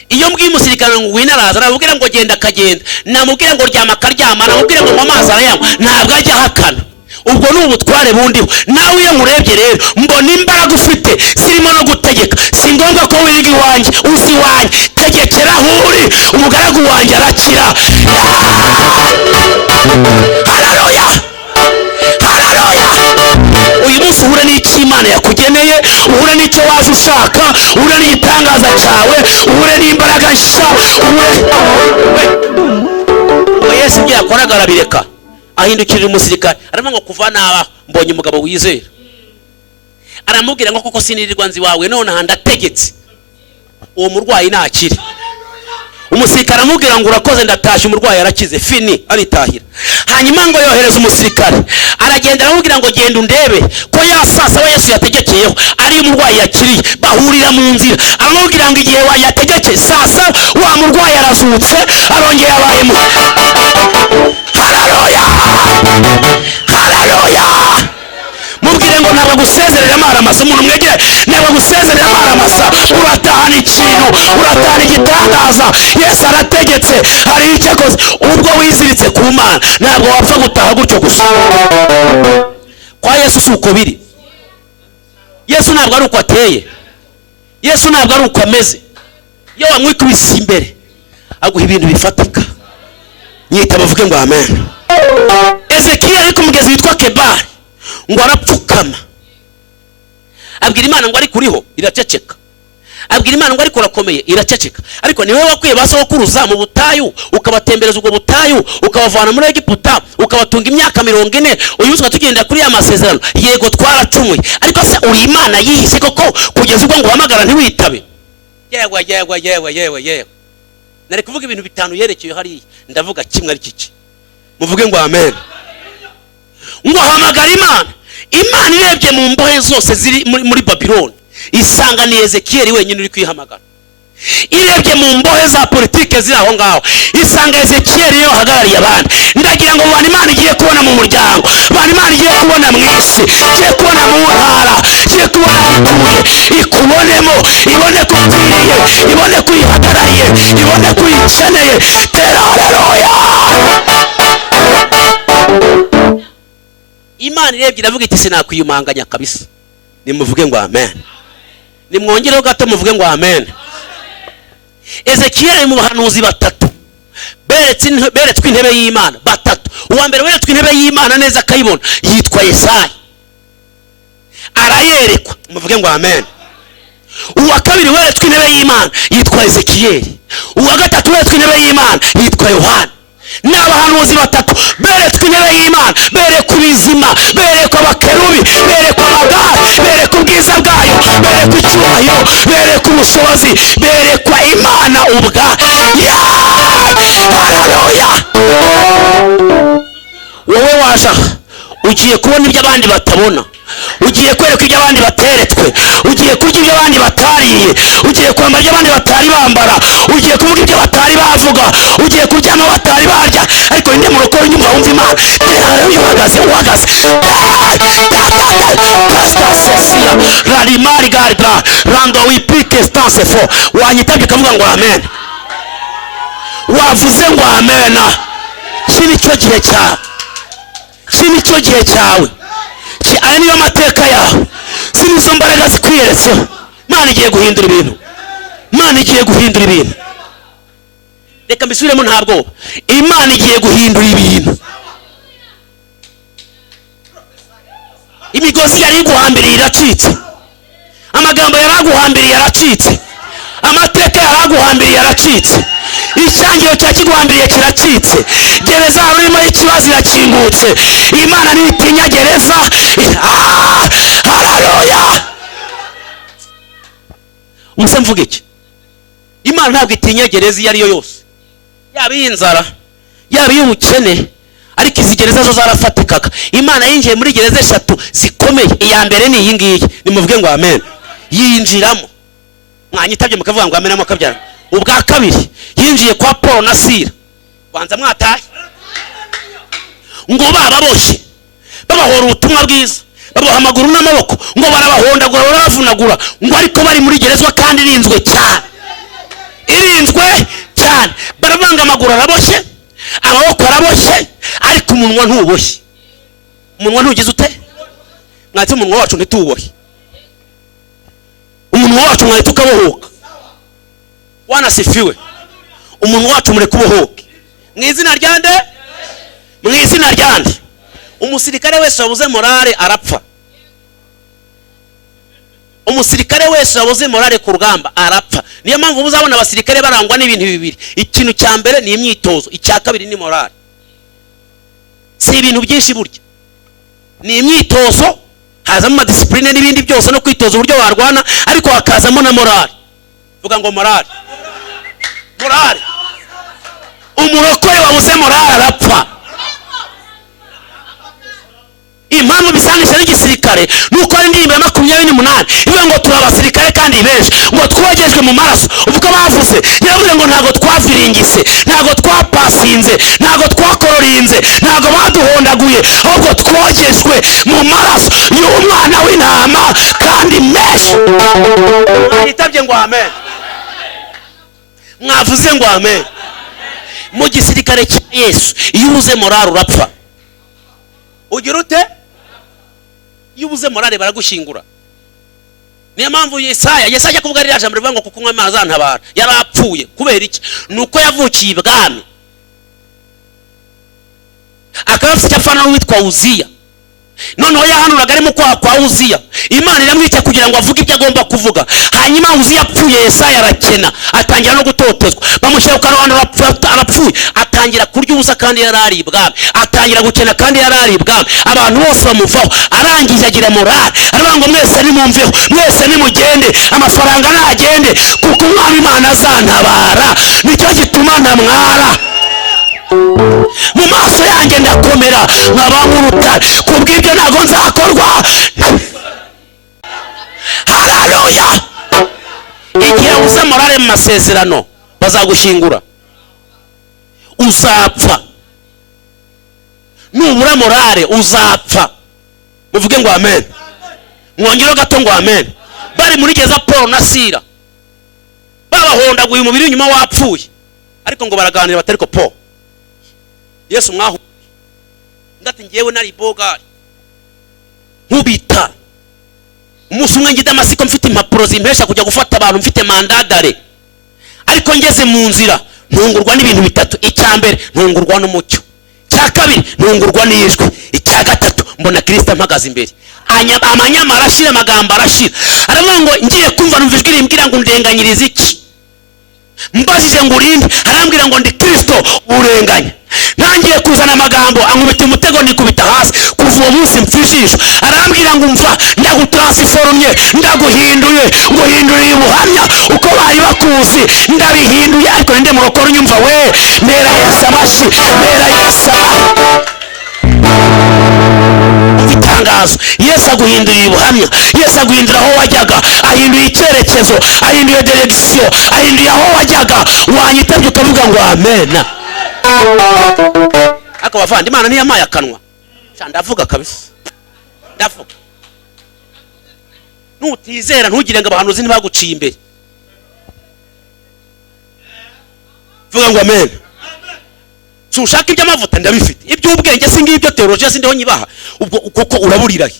Iyo mbwiye umusirikare ngo ngwino araza, namubwira ngo genda akagenda, namubwira ngo ryama akaryama, namubwira ngo amazi arayanywa, ntabwo ajya ahakana. Ubwo ni ubutware bundiho. Nawe iyo murebye rero mbona imbaraga ufite zirimo no gutegeka. Si ngombwa ko wiga iwanjye, uzi iwanjye, tegekera aho uri, umugaragu wanjye arakira. Haleluya, yakugeneye, uhure n'icyo waje ushaka, uhure n'igitangaza cyawe, uhure n'imbaraga nshya, uhure Yesu ibyo yakoraga arabireka, ahindukirira umusirikare aravuga ngo kuva naba mbonye umugabo wizera, aramubwira ngo koko sinirirwa nzi wawe, none aha ndategetse uwo murwayi nakire. Umusirikare aramubwira ngo urakoze ndatashye, umurwayi arakize, fini, aritahira. Hanyuma ngo yohereza umusirikare, aragenda aramubwira ngo genda undebe ko yasasa we Yesu yategekeyeho ari umurwayi yakiriye. Bahurira mu nzira, aramubwira ngo igihe wayategeke sasa wa murwayi arazutse, arongeye abaye mu. Haleluya, haleluya. Mubwire ngo ntabwo gusezerera amaramasa, umuntu mwegere, ntabwo gusezerera amaramasa, uratahana ikintu, uratahana igitangaza. Yesu arategetse, hari icyo akoze. Ubwo wiziritse ku Mana ntabwo wapfa gutaha gutyo gusa. Kwa Yesu si uko biri. Yesu ntabwo ari uko ateye, Yesu ntabwo ari uko ameze. Iyo wamwikubise imbere aguha ibintu bifatika. Nyita bavuge ngo amen. Ezekiya ari ku mugezi witwa Kebari, ngo arapfukama abwira Imana ngo ariko uriho, iraceceka. Abwira Imana ngo ariko urakomeye, iraceceka. Ariko ni wowe wakwiye basokuruza mu butayu, ukabatembereza ubwo butayu, ukabavana muri Egiputa, ukabatunga imyaka 40, uyu munsi tugendera kuri ya masezerano. Yego twaracumuye, ariko se uri Imana yihise koko kugeza ubwo ngo uhamagara ntiwitabe? Yewe nari kuvuga ibintu bitanu yerekeye hariya, ndavuga kimwe ari kiki. Muvuge ngo amen. Ngo hamagara Imana. Imana irebye mu mbohe zose ziri muri Babiloni, isanga ni Ezekiyeli wenyine uri kwihamagara. Irebye mu mbohe za politike ziri aho ngaho, isanga Ezekiyeli yo hagarariye abandi. Ndagira ngo bana Imana igiye kubona mu muryango, bana Imana igiye kubona mu isi, igiye kubona mu ntara, igiye kubona ituye, ikubonemo, ibone ko ukwiriye, ibone ko uyihagarariye, ibone ko uyikeneye. Tera haleluya. Imana irebye iravuga iti sinakwiyumanganya kabisa. Nimuvuge ngo amen. Nimwongereho gato muvuge ngo amen. Ezekiyeli mu bahanuzi batatu beretswe intebe y'Imana batatu. Uwa mbere weretswe intebe y'Imana neza akayibona yitwa Yesaya, arayerekwa. Muvuge ngo amen. Uwa kabiri weretswe intebe y'Imana yitwa Ezekiyeli. Uwa gatatu weretswe intebe y'Imana yitwa Yohana. N'abahanuzi batatu beretswe intebe y'Imana, berekwa ibizima, berekwa abakerubi, berekwa amagare, berekwa ubwiza bwayo, berekwa icyubahiro, berekwa ubushobozi, berekwa Imana ubwa. Haleluya. Wowe waje ugiye kubona ibyo abandi batabona, ugiye kwerekwa ibyo abandi bateretswe, ugiye kurya ibyo abandi batariye, ugiye kwambara ibyo abandi batari bambara, ugiye kuvuga ibyo batari bavuga, ugiye kuryama batari barya. Ariko ninde murokore nyumva wumva Imana. Uhagaze Pastor Cecilia Radimari Garda Rando wipike stance fo, wanyitabye kavuga ngo amen. Wavuze ngo amen. Kini cyo gihe cyawe, kini cyo gihe cyawe, aya niyo mateka yawe, zinizo mbaraga zikwiyeretseho. Imana igiye guhindura ibintu, Imana igiye guhindura ibintu. Reka mbisubiremo ntabwo. Imana igiye guhindura ibintu. Imigozi yari guhambiriye iracitse, amagambo yari aguhambiriye yaracitse, amateka yari aguhambiriye yaracitse, icyangiro cya kiguhambiriye kiracitse, gereza harimo ikibazo irakingutse. Imana ntitinya gereza. Haleluya. Umuse mvuge iki? Imana ntabwo itinya gereza iyo ari yo yose, yaba iy'inzara, yaba iy'ubukene. Ariko izi gereza zo zarafatikaga. Imana yinjiye muri gereza 3 zikomeye. Iya mbere ni iyi ngiyi, nimuvuge ngo amen. Yinjiramo, mwanyitabye mukavuga ngo amen mukabyara. Ubwa kabiri yinjiye kwa Paul na Sila, banza mwataye ngo bababoshe, babahora ubutumwa bwiza, babaha amaguru n'amaboko, ngo barabahondagura baravunagura, ngo ariko bari muri gereza kandi irinzwe cyane, irinzwe cyane. Baravanga amaguru araboshe, amaboko araboshe, ariko umunwa ntuboshye. Umunwa ntugize ute? Mwati umunwa wacu ntituboshye, umunwa wacu mwari tukabohoka. Wanasifiwe. Umunwa wacu mure kubohoke mu izina ryande, mu izina ryande. Umusirikare wese wabuze morale arapfa. umusirikare wese wabuze morale ku rugamba arapfa. Niyo mpamvu muzabona abasirikare barangwa n'ibintu bibiri. Ikintu cya mbere ni imyitozo, icya kabiri ni morale. Si ibintu byinshi burya, ni imyitozo, hazamo discipline n'ibindi byose no kwitoza uburyo warwana, ariko hakazamo na morale. Vuga ngo morale. Morale. Umurokore wabuze morale arapfa. Impamvu bisanisha n'igisirikare nuko ari indirimbo ya 28 ivuga ngo turi abasirikare kandi benshi, ngo twogejwe mu maraso. Uvuga bavuze yavuze ngo ntago twaviringise, ntago twapasinze, ntago twakororinze, ntago baduhondaguye, ahubwo twogejwe mu maraso y'umwana w'intama kandi menshi. Mwahitabye ngo amen. Mwavuze ngo amen. Mu gisirikare cya Yesu iyo ubuze morale urapfa. Ugira ute? Iyo ubuze morale baragushingura. Niyo mpamvu Yesaya kuvuga rya jambo rivuga ngo kuko umwami azantabara yarapfuye. Kubera iki? Nuko yavukiye ibwami, akaba afite afana witwa Uziya. Noneho yahanuraga ari mu kwa Uziya, Imana iramwica kugira ngo avuge ibyo agomba kuvuga. Hanyuma Uziya apfuye, Yesaya arakena, atangira no gutotezwa, bamushyira ku karubanda arapfuye, atangira kurya ubusa kandi yarari ibwami, atangira gukena kandi yarari ibwami. Abantu bose bamuvaho, arangije agira morale, aravuga ngo mwese nimumveho, mwese nimugende, amafaranga nagende, kuko umwami Imana azantabara. Nicyo gituma ntamwara. Mu maso yanjye ndakomera nkaba nk'urutare, kubw'ibyo ntago nzakorwa. Haleluya. Igihe uza morale mu masezerano bazagushingura, uzapfa. Nubura morale uzapfa. Muvuge ngo amen. Mwongero gato ngo amen. Bari muri geza Paul na Sila babahondaguye umubiri inyuma wapfuye, ariko ngo baraganira batariko Paul Yesu mwahu ngati ngewe nari bogari nkubita umunsi umwe ngida amasiko mfite impapuro zimpesha kujya gufata abantu, mfite mandadare, ariko ngeze mu nzira ntungurwa n'ibintu bitatu. Icya mbere ntungurwa n'umucyo, cya kabiri ntungurwa n'ijwi, icya gatatu mbona Kristo mpagaze imbere. Amanyama arashira, amagambo arashira. Aravuga ngo ngiye kumva numva ijwi rimbwira ngo ndenganyirize iki. Mbajije ngo urinde, arambwira ngo ndi Kristo urenganya. Nangiye kuzana amagambo ankubita umutego nikubita hasi, kuva uwo munsi mpfishishwa. Arambwira ngo umva ndagutransformye, ndaguhinduye, ngo hinduriye ubuhamya uko bari bakuzi, ndabihinduye. Ariko ninde murokora unyumva we? Mera Yesu amashi, mera Yesu. Itangazo, Yesu aguhinduriye ubuhamya, Yesu aguhindura aho wajyaga, ahinduye icyerekezo, ahinduye direction, ahinduye aho wajyaga. Wanyitabye ukavuga ngo amen. Ako bavandi Imana niyamaye akanwa, ndavuga kabisa, ndavuga. Nutizera ntugire ngo abahanuzi ntibaguciye imbere. Vuga ngo amen. Sushaka ibyo amavuta ndabifite, ibyo ubwenge singi ibyo theology sindiho nyibaha, ubwo uko uraburirahe.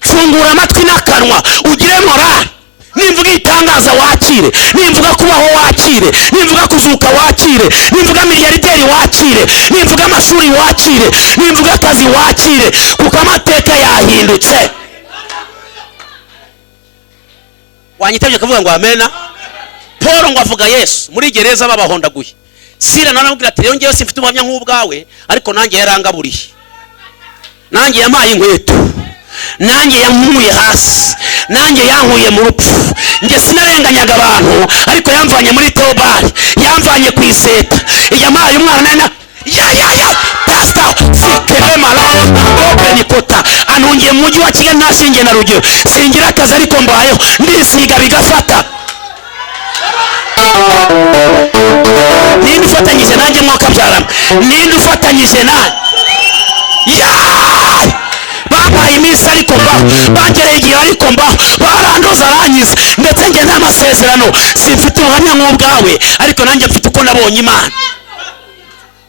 Fungura amatwi n'akanwa ugire morale. Nimvuga itangaza wakire, nimvuga kubaho wakire, nimvuga kuzuka wakire, nimvuga miliyarderi wakire, nimvuga amashuri wakire, nimvuga akazi wakire, kuko amateka yahindutse. Wanyitabye kavuga ngo amena. Paul ngo avuga Yesu muri gereza babahondaguye. Sila naramubwira ati rero ngewe simfite ubuhamya nk'ubwawe, ariko nanjye yarangaburiye, nanjye yamaye inkweto, nanjye yankuye hasi, nanjye yankuye mu rupfu. Nge sinarenganyaga abantu, ariko yamvanye muri Tobali, yamvanye ku iseta, yamaye umwana nana ya pastor sikere mala open kota anungiye mu mujyi wa Kigali nashingiye na Rugero, singira akazi ariko mbayeho ndisiga bigafata. Ninde ufatanyije nanjye mwaka byarama? Ninde ufatanyije nanjye? Bampaye iminsi ariko mbaho, bangereye igihe ariko mbaho, barandoza arangiza, ndetse nge n'amasezerano simfite ubuhamya nk'ubwawe, ariko nanjye mfite uko nabonye Imana.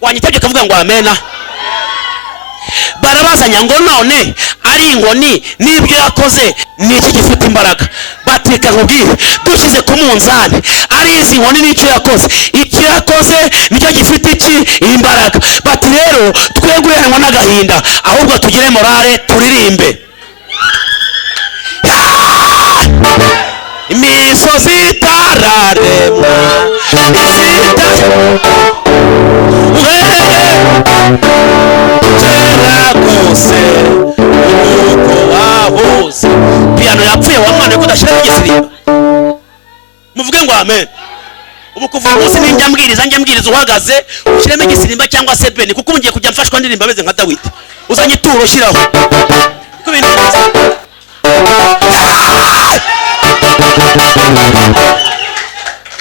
Wanyitabye kavuga ngo amena. Barabazanya ngo none ari inkoni n'ibyo yakoze ni iki gifite imbaraga? Batika nkubwire, dushyize ku munzani ari izi nkoni n'icyo yakoze, icyo yakoze nicyo gifite iki imbaraga. Bati rero tweguranwa n'agahinda, ahubwo tugire morale turirimbe. imisozi itararemwa kera kose uko wahoze. Piano yapfuye wa mwana ko udashyiramo igisirimba, muvuge ngo amen. Ubu kuva umunsi njya mbwiriza uhagaze ushyiremo igisirimba cyangwa se beni, kuko ubu ngiye kujya mfashwa ndirimba ameze nka Dawidi. Uzanye ituro shyiraho kuko ibintu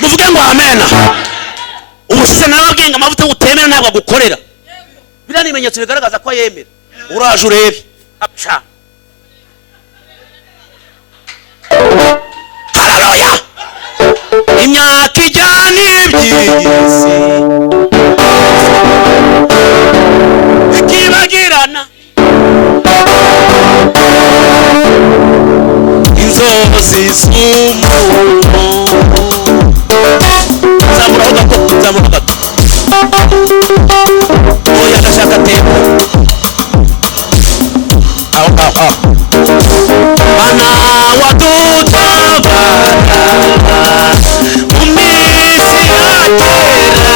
muvuge ngo amen. Ubushize narababwiye ngo amavuta utemera ntabwo agukorera. Biriya ni ibimenyetso bigaragaza ko yemera. Uraje urebe apfa. Haleluya. Imyaka ijyana iby'isi ikibagirana, inzozi z'umuntu. Zamuraho gato. Oya ndashaka tempo. Aho. Mana wadutabara mu minsi ya kera.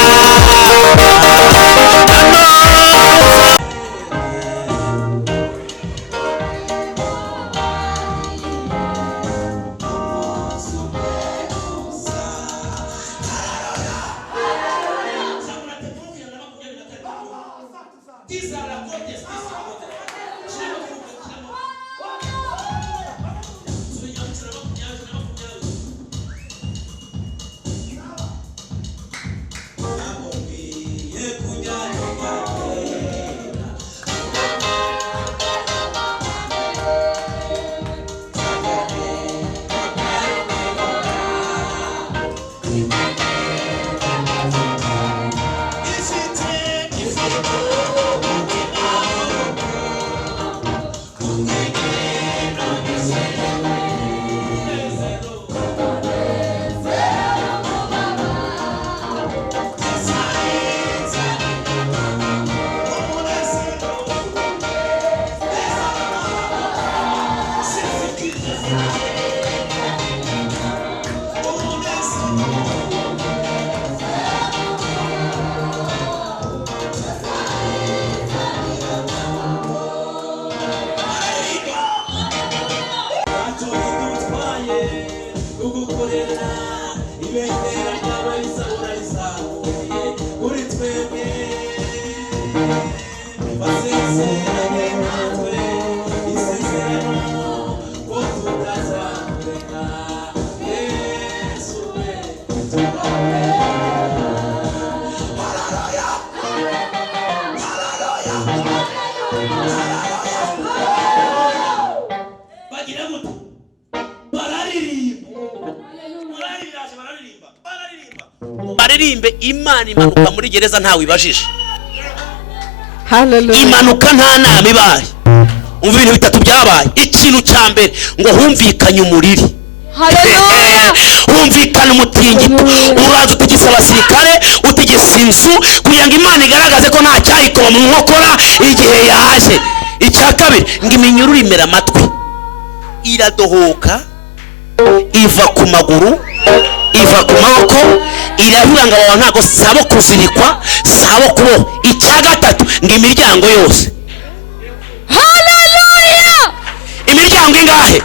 Baririmbe Imana imanuka muri gereza ntawe ibajije. Hallelujah. Imanuka nta nama ibaye. Umva ibintu bitatu byabaye. Ikintu cya mbere ngo humvikanye umuriri. Hallelujah. Humvikana umutingito. Uraza utigisa abasirikare, utigisa inzu kugira ngo Imana igaragaze ko nta cyayikoma mu nkokora igihe yaje. Icya kabiri ngo iminyururu imera amatwi. Iradohoka, iva ku maguru, iva ku maboko, iravuga ngo abantu ntago sabo kuzirikwa, sabo kubo. Icya gatatu ngo imiryango yose. Hallelujah. Imiryango ingahe?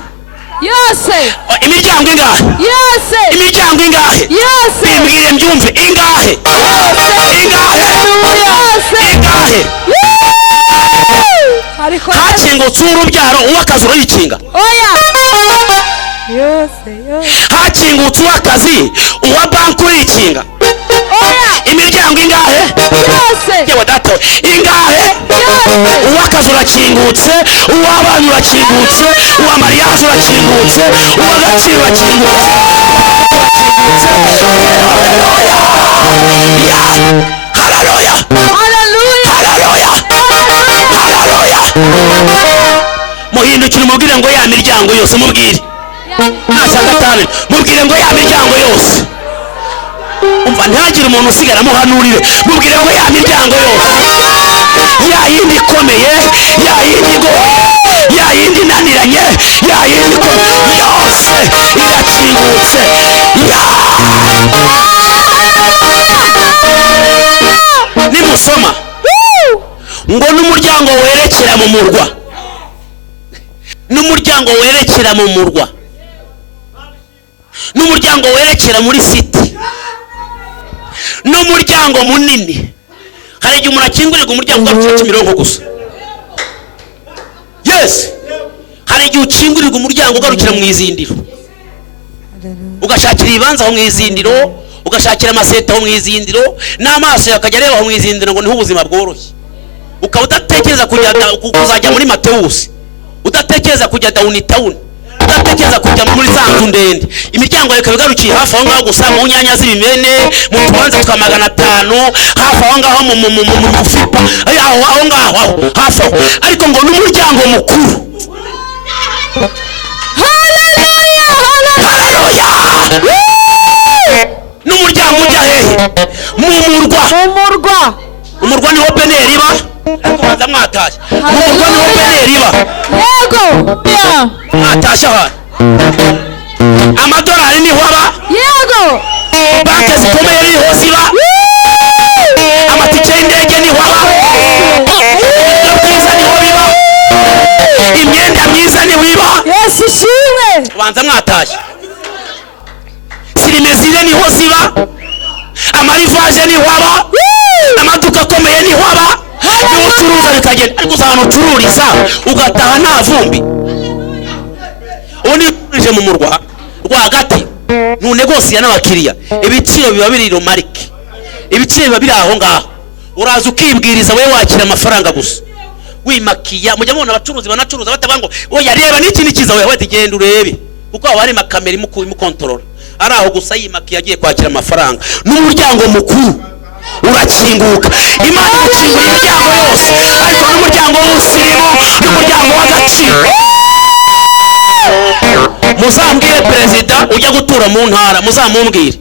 Yose. Imiryango ingahe? Yose. Imiryango ingahe? Yose. Bimbwire mbyumve ingahe? Ingahe? Yose. Ingahe? Ariko hakingutse urubyaro uw'akazi urayikinga. Oya. Yose. Hakingutse uw'akazi uwa banki urikinga. Oya. Imiryango ingahe? Yose. Yewe data ingahe? Yose. Uw'akazi urakingutse, uw'abana urakingutse, uwa mariage urakingutse, uw'agaciro urakingutse. Haleluya. Hallelujah. Haleluya. Haleluya. Muhindukire umubwire ngo ya miryango yose mubwire. Ntacya gatanu mubwire ngo ya miryango yose. Umva ntihagire umuntu usigara amuhanurire, mubwire ngo ya miryango yose, ya yindi ikomeye, ya yindi igoye, ya yindi inaniranye, ya yindi yose irakingutse. Nimusoma ngo n'umuryango werekera mu murwa, n'umuryango werekera mu murwa, n'umuryango werekera muri siti, n'umuryango munini. Hari igihe umuntu akingurirwa umuryango ugarukira Kimironko gusa. Yes, hari igihe ukingurirwa umuryango ugarukira mu izindiro, ugashakira ibibanza aho mu izindiro, ugashakira amaseta aho mu izindiro, n'amaso yakajya areba aho mu izindiro ngo niho ubuzima bworoshye. Ukaba udatekereza kuzajya muri Matewusi, udatekereza kujya downtown, udatekereza kujya muri za nzu ndende. Imiryango yawe ikabigarukiye hafi aho ngaho gusa, mu nyanya z'ibimene, mu tubanza twa 500, hafi aho ngaho mu mufipa, aho ngaho hafi aho. Ariko ngo n'umuryango mukuru. Hallelujah, haleluya. N'umuryango ujya hehe? Mu murwa. Umurwa niho Beneri iba. Ariko banza mwatashye. Umurwa niho Beneri iba. Yego. Mwatashye aha. Amadolari niho aba. Yego. Banki zikomeye niho ziba. Amatike y'indege niho aba. Ibyiza niho biba. Imyenda myiza niho iba. Yesu ishimwe. Banza mwatashye. Sirimezire niho ziba. Amarivaje niho aba. Amaduka akomeye niho aba. Niho ucuruza bikagenda. Ariko uzabona ucururiza ugataha nta vumbi. Ubundi uje mu murwa rwagati ntunegosiya n'abakiriya, ibiciro biba biri romarike, ibiciro biba biri aho ngaho. Uraza ukibwiriza we wakira amafaranga gusa wimakiya. Mujya mubona abacuruzi banacuruza batavuga ngo oya reba n'iki nikiza, we wati genda urebe, kuko aba ari makamera imukontorora. Ari aho gusa yimakiya agiye kwakira amafaranga. N'umuryango mukuru urakinguka. Imana ikingura imiryango yose, ariko n'umuryango w'usirimu, n'umuryango w'agaciro. Muzambwire perezida ujya gutura mu ntara, muzamumbwire.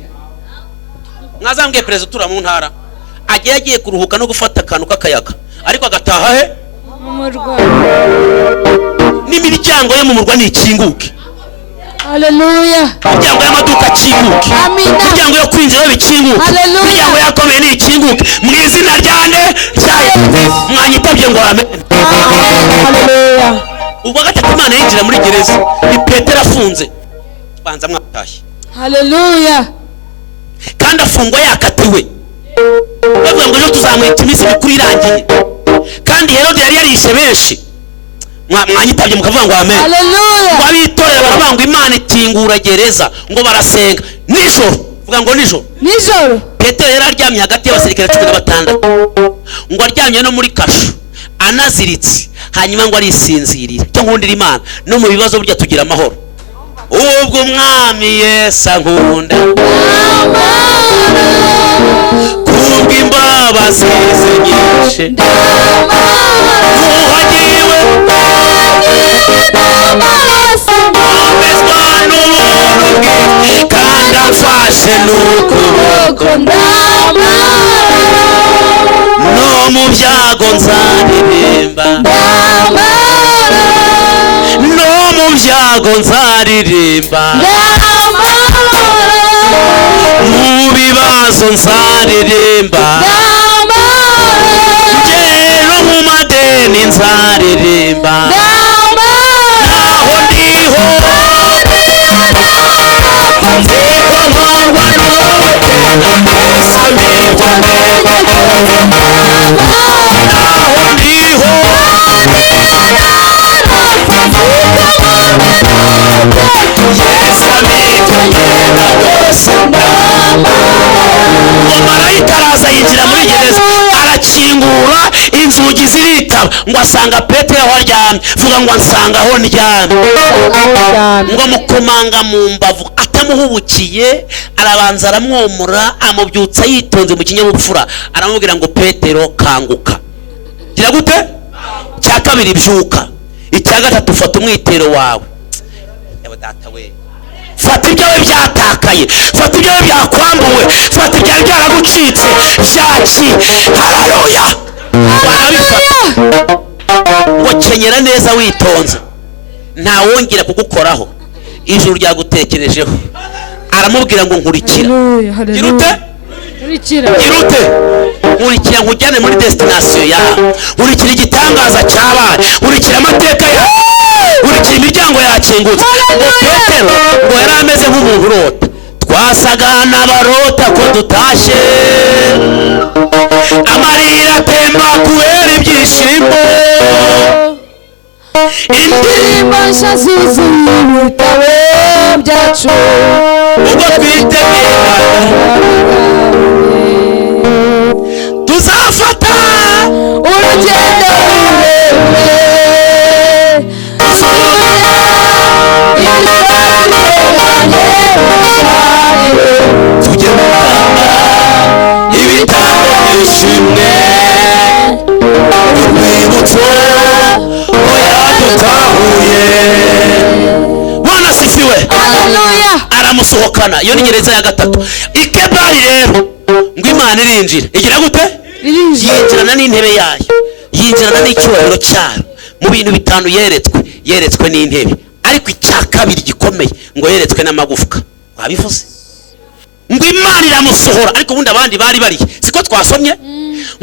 Mwazambwire perezida utura mu ntara agiye kuruhuka no gufata akantu k'akayaga, ariko agataha he? Mu murwa. N'imiryango yo mu murwa nikinguke. Hallelujah. Imiryango y'amaduka akinguke. Amina. Imiryango yo kwinjira bikinguke. Hallelujah. Imiryango yakomeye nikinguke. Mu izina ryande cyaye mwanyitabye ngo amen. Hallelujah. Ubwo gatatu Imana yinjira muri gereza, ni Petero afunze. Banza mwatashye. Hallelujah. Kandi afungwa yakatiwe. Bavuga ngo ejo tuzamwita iminsi mikuru irangiye. Kandi Herode yari yarishe benshi. Mwanyitabye mukavuga ngo amen. Hallelujah. Ngo abitorera baravuga ngo Imana ikingura gereza, ngo barasenga nijoro. Vuga ngo nijoro. Petero yari aryamye hagati y'abasirikare 16. Ngo aryamye no muri kasho anaziritse, hanyuma ngo arisinzirira. Cyo nkundira Imana no mu bibazo burya tugira amahoro. Ubwo umwami Yesu ankunda, kubw'imbabazi ze nyinshi, uhagiwe amezwa n'ubuntu bwe, kandi amfashe n'ukuboko, no mu byago nzaririmba, no mu byago nzaririmba, mu bibazo nzaririmba, no mu madeni nzaririmba, naho ndiho nziko nkorwa n'uwiteka, naho ndiho Yesu amikongera rwose. Marayika araza yinjira muri gereza, arakingura inzugi ziritaba, ngo asanga Petero aho aryamye. Vuga ngo ansanga aho ndyamye. Ngo amukomanga mu mbavu atamuhubukiye, arabanza aramwomora, amubyutsa yitonze mu kinyabupfura, aramubwira ngo Petero kanguka. Gira gute? Cya kabiri byuka. Icya gatatu fata umwitero wawe. Yaba data we. fata ibyawe byatakaye, fata ibyawe byakwambuwe, fata ibyawe byaragucitse, byaki. Haleluya. Barabifata ngo kenyera neza witonze, ntawongera kugukoraho. Ijuru ryagutekerejeho. Aramubwira ngo nkurikira. Girute? Girute? Nkurikira nkujyane muri destination yawe. Nkurikira igitangaza cyabaye. Nkurikira amateka yawe. Nkurikira imiryango yakingutse. Ngo Petero ngo yari ameze nk'umuntu urota. Twasaga n'abarota ko dutashe, amarira atemba kubera ibyishimo, indirimbo nshya zuzuye ibitabo byacu, ubwo twiteguye tuzafata urugendo rurerure, tujye mu Rwanda, ibitambo byishimwe, urwibutso ko yadutahuye. Bwana asifiwe. haleluya. Aramusohokana. Iyo ni gereza ya gatatu. Ikebari rero ngo Imana irinjira. Igira gute? Yinjirana n'intebe yayo, yinjirana n'icyubahiro cyayo. Mu bintu bitanu yeretswe n'intebe, ariko icya kabiri gikomeye ngo yeretswe n'amagufwa. Wabivuze ngo Imana iramusohora, ariko ubundi abandi bari bari siko twasomye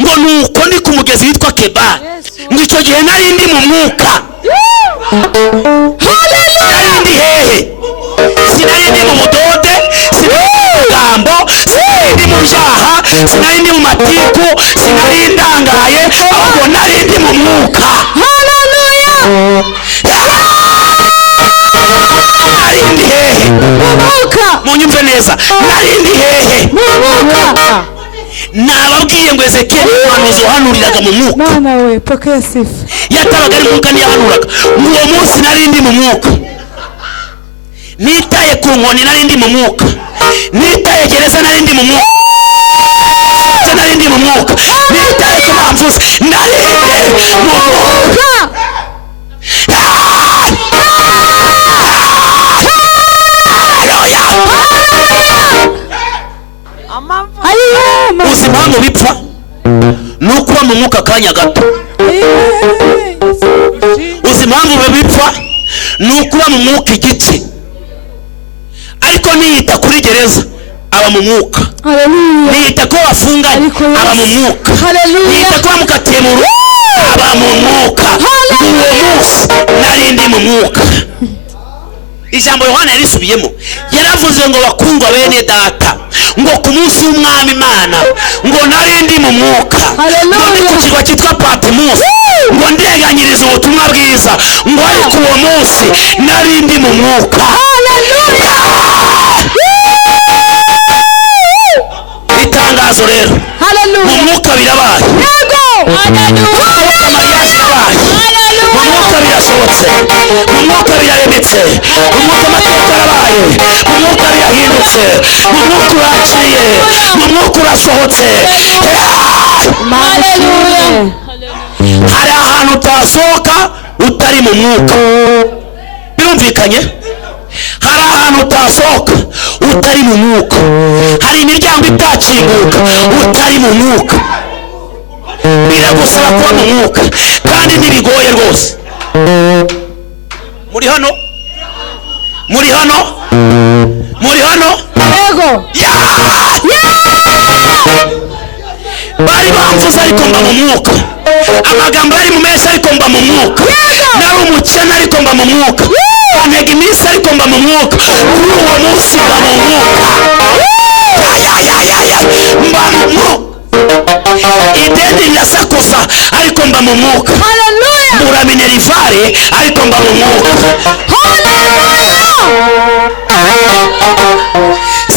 ngo nuko ni ku mugezi witwa Kebari. Ngo icyo gihe nari ndi mu mwuka. Nari ndi hehe? Sinari ndi mu budode, sinari ndi mu gambo, sinari ndi mu byaha, sinari ndi mu matiku, sinari ndangaye, ahubwo nari ndi mu mwuka. Haleluya. Nari ndi hehe? Mwuka. Munyumve neza, nari ndi hehe? Mwuka. Nababwiye ngo Ezekiel umuhanuzi wahanuriraga mu mwuka. Mana we, pokea sifa. Yatabaga ari mwuka ntiyahanuraga. Uwo munsi nari ndi mu mwuka. Nitaye ku nkoni nari ndi mu mwuka. Nitaye gereza nari ndi mu mwuka. Nari ndi mu mwuka. Nitaye ku mpamvuzi nari ndi mu mwuka. Uzi impamvu bipfa? Ni ukuba mu mwuka akanya gato. Uzi impamvu bipfa? Ni ukuba mu mwuka igice, ariko niyita kuri gereza aba mu mwuka. Niyita ko wafunganye aba mu mwuka. Niyita ko wamukatiye mu rugo aba mu mwuka. Uwo munsi nari ndi mu mwuka. Ijambo Yohana yarisubiyemo, yaravuze ngo bakundwa bene data, ngo ku munsi w'umwami Imana ngo nari ndi mu mwuka, ngo ndi ku kirwa cyitwa Patmos, ngo ndeganyiriza ubutumwa bwiza, ngo ariko uwo munsi nari ndi mu mwuka. Itangazo rero, mu mwuka birabaye. Mariyaje irabaye. Mu mwuka birasohotse, mu mwuka biraremetse, mu mwuka amateka arabaye, mu mwuka birahindutse, mu mwuka uraciye, mu mwuka urasohotse. Hari ahantu utasohoka utari mu mwuka. Birumvikanye? Hari ahantu utasohoka utari mu mwuka. Hari imiryango itakinguka utari mu mwuka. Biragusaba kuba mu mwuka, kandi ntibigoye rwose. Muri hano? Muri hano? Muri hano? Yego. Bari bamvuze ariko mba mu mwuka. Amagambo yari mu meza ariko mba mu mwuka. Nari umukene ariko mba mu mwuka. Ntega iminsi ariko mba mu mwuka. Kuri uwo munsi mba mu mwuka. Mba mu mwuka. Ideni rirasakuza ariko mba mu mwuka. Mbura minerivare ariko mba mu mwuka.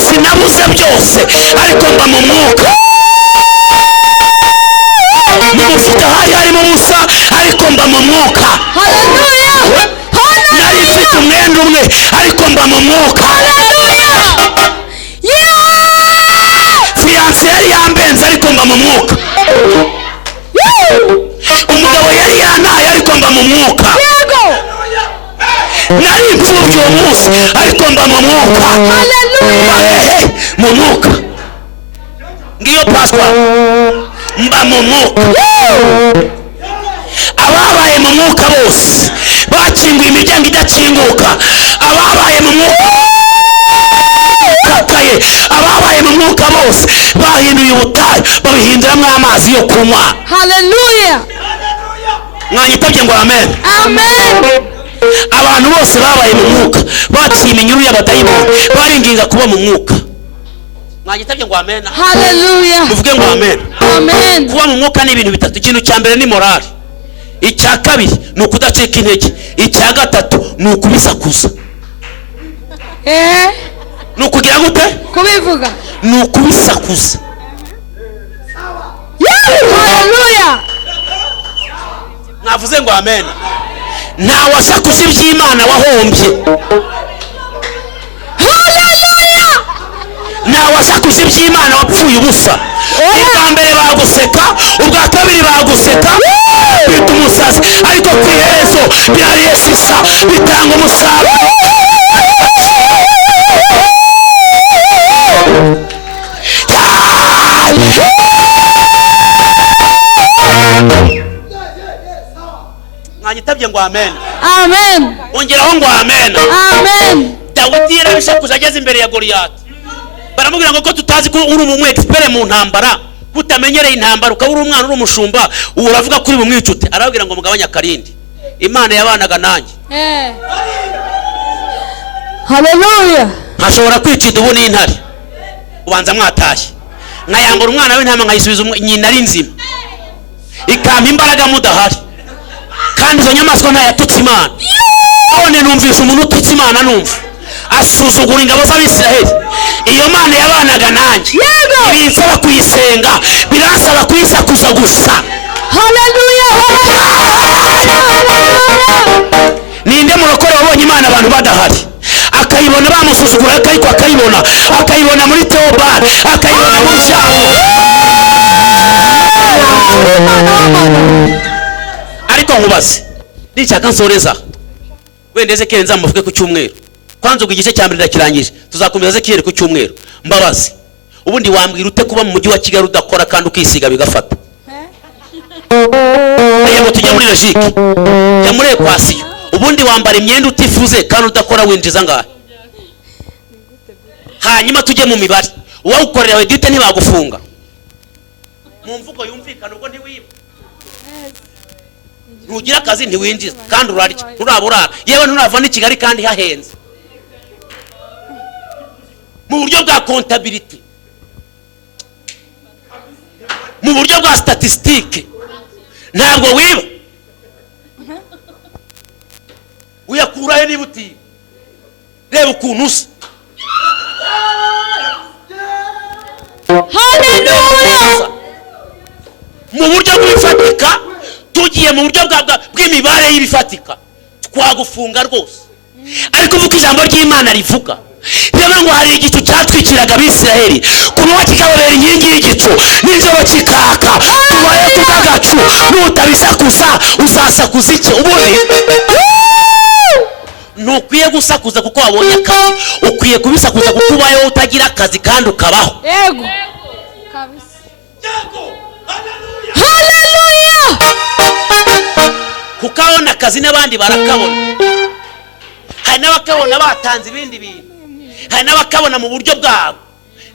Sinabuze byose ariko mba mu mwuka. Mu mufuka hari harimo ubusa ariko mba mu mwuka. Nari mfite umwenda umwe ariko mba mu mwuka. Fiyanse yari yambenze ariko mba mu mwuka. Umugabo yari yantaye ariko mba mu mwuka. Nari imfubyi uwo munsi ariko ngo mba mu mwuka. Hallelujah. Mu mwuka. Ngiyo paswa mba mu mwuka. Ababaye mu mwuka bose bakinguye imiryango idakinguka. Ababaye mu mwuka kakaye, ababaye mu mwuka bose bahinduye ubutayu babihinduramo amazi yo kunywa. Hallelujah. Mwanyitabye ngo amen. Amen. Abantu bose babaye mu mwuka baciye iminyururu y'abadayimoni baringinga kuba mu mwuka. Mwanyitabye ngo amen. Hallelujah. Muvuge ngo amen. Amen. Kuba mu mwuka ni ibintu bitatu. Ikintu cya mbere ni morale, icya kabiri ni ukudacika intege, icya gatatu ni ukubisakuza. Ni ukugira gute? Kubivuga. Ni ukubisakuza. Hallelujah. Mwavuze ngo amen. Nta wasakuza iby'Imana wahombye. Hallelujah. Nta wasakuza iby'Imana wapfuye ubusa. Ubwa mbere baguseka, ubwa kabiri baguseka bita umusazi, ariko ku iherezo biraresisa bitanga umusaruro. Mwanyitabye ngo amen. Amen. Ongeraho ngo amen. Amen. Dawidi yarabishakuza ageze imbere ya Goliyati. Baramubwira ngo ko tutazi ko uri umu expert mu ntambara, kutamenyereye intambara, ukaba uri umwana uri umushumba, uravuga kuri bumwicute. Arababwira ngo mugabanya akarindi, Imana yabanaga nanjye. Hallelujah. Ntashobora kwicida ubu n'intare. Ubanza mwatashye nkayambura umwana w'intama nkayisubiza nyina ari nzima, ikampa imbaraga mudahari, kandi izo nyamaswa ntayatutse Imana. None numvisha umuntu ututse Imana, numva asuzugura ingabo z'Abisiraheli. Iyo Mana yabanaga nanjye binsaba kuyisenga, biransaba kuyisakuza gusa. Hallelujah. Ninde murokore wabonye Imana abantu badahari akayibona bamusuzugura, ariko akayibona muri Theobald, akayibona mu Cyaho. Ariko nkubaze nicyaka nsoreza wenda Ezekiel nzamuvuge ku cyumweru. Kwanza ubwo igice cya mbere ndakirangije, tuzakomeza Ezekiel ku cyumweru. Mbabazi, ubundi wambwira ute kuba mu mujyi wa Kigali udakora kandi ukisiga bigafata? Yego tujya muri logique, jya muri equation. Ubundi wambara imyenda utifuze kandi udakora winjiza ngahe? Hanyuma tujye mu mibare, uwawukorera wedite ntibagufunga. Mu mvugo yumvikana ubwo ntiwiba, ntugira akazi ntiwinjiza kandi urarya nturaburara, yewe nturava ni Kigali kandi hahenze. Mu buryo bwa comptabilité, mu buryo bwa statistique, ntabwo wiba. Uyakurahe niba utiba? Reba ukuntu usa. Hallelujah. Mu buryo bw'ifatika, tugiye mu buryo bw'imibare y'ibifatika, twagufunga rwose. Ariko uvuga ijambo ry'Imana rivuga, reba ngo hari igicu cyatwikiraga Abisiraheli, kunywa kikababera inkingi y'igicu, nijoro kikaka, tubaye tukagacu. Nutabisakuza uzasakuza iki? Ubundi ntukwiye gusakuza kuko wabonye akazi, ukwiye kubisakuza kuko ubayeho utagira akazi kandi ukabaho. Yego. Kabisa. Hallelujah. Kukabona akazi n'abandi barakabona, hari n'abakabona batanze ibindi bintu, hari n'abakabona mu buryo bwabo.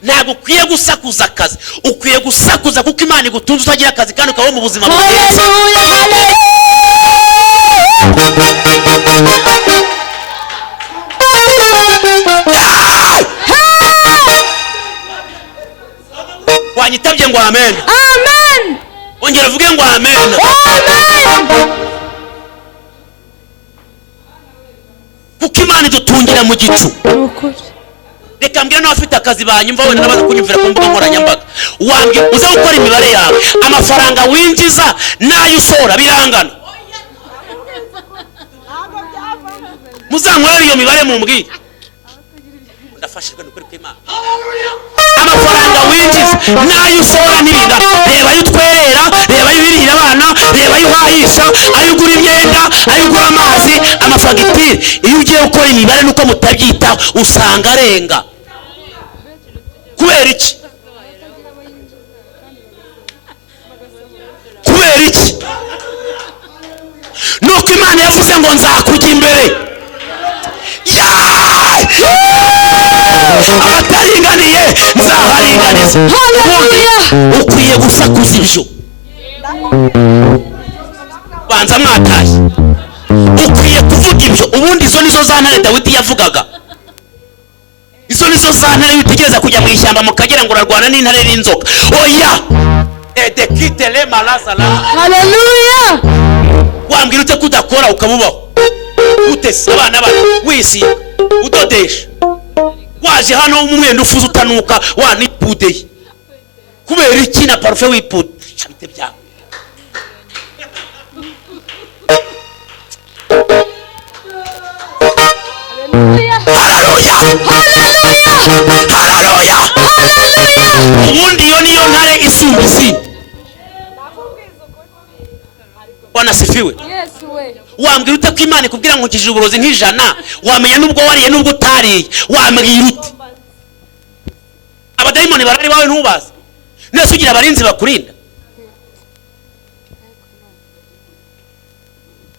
Ntabwo ukwiye gusakuza akazi, ukwiye gusakuza kuko Imana igutunze utagira akazi kandi ukabaho mu buzima bwiza. Wanyitabye ngo amen. Amen. Ongera uvuge ngo amen. Amen. Kuko Imana idutungira mu gicu. Ukuri. Reka mbwira n'abafite akazi banyumva wenda nabaza kunyumvira ku mbuga nkoranyambaga. Wambye uza gukora imibare yawe, amafaranga winjiza n'ayo usohora birangana. Muzankorera iyo mibare mumbwire. Ndafashijwe n'ukuri kw'Imana. Amafaranga winjiza n'ayo usohora n'ibingana. Reba ayo utwerera, reba ayo ubirira abana, reba ayo uhayisha, ayo ugura imyenda, ayo ugura amazi, amafagitire iyo ugiye gukora imibare nuko mutabyitaho usanga arenga. Kubera iki? Kubera iki? Nuko Imana yavuze ngo nzakujya imbere. Abataringaniye nzaharinganiza. Ukwiye gusakuza ibyo. Banza mwataye. Ukwiye kuvuga ibyo. Ubundi izo nizo za ntare Dawidi yavugaga. Izo nizo za ntare utegereza kujya mu ishyamba mukagera ngo urarwana n'intare n'inzoka. Oya. Edekitele malazala. Haleluya. Wambwira ute kudakora ukabubaho. Utese abana bana wisiga udodesha. Waje hano umwenda ufuze utanuka wanipudeye. Kubera iki na parfum wipude? Chamite byawe. Haleluya. Haleluya. Ubundi yo niyo ntare isumba izindi. Wanasifiwe. Yesu we. Wambwira ute ko Imana ikubwira ngo nkijije uburozi nk'ijana, wamenya nubwo wariye nubwo utariye, wambwira ute? Abadayimoni barari bawe ntubaze. Nese ugira abarinzi bakurinda.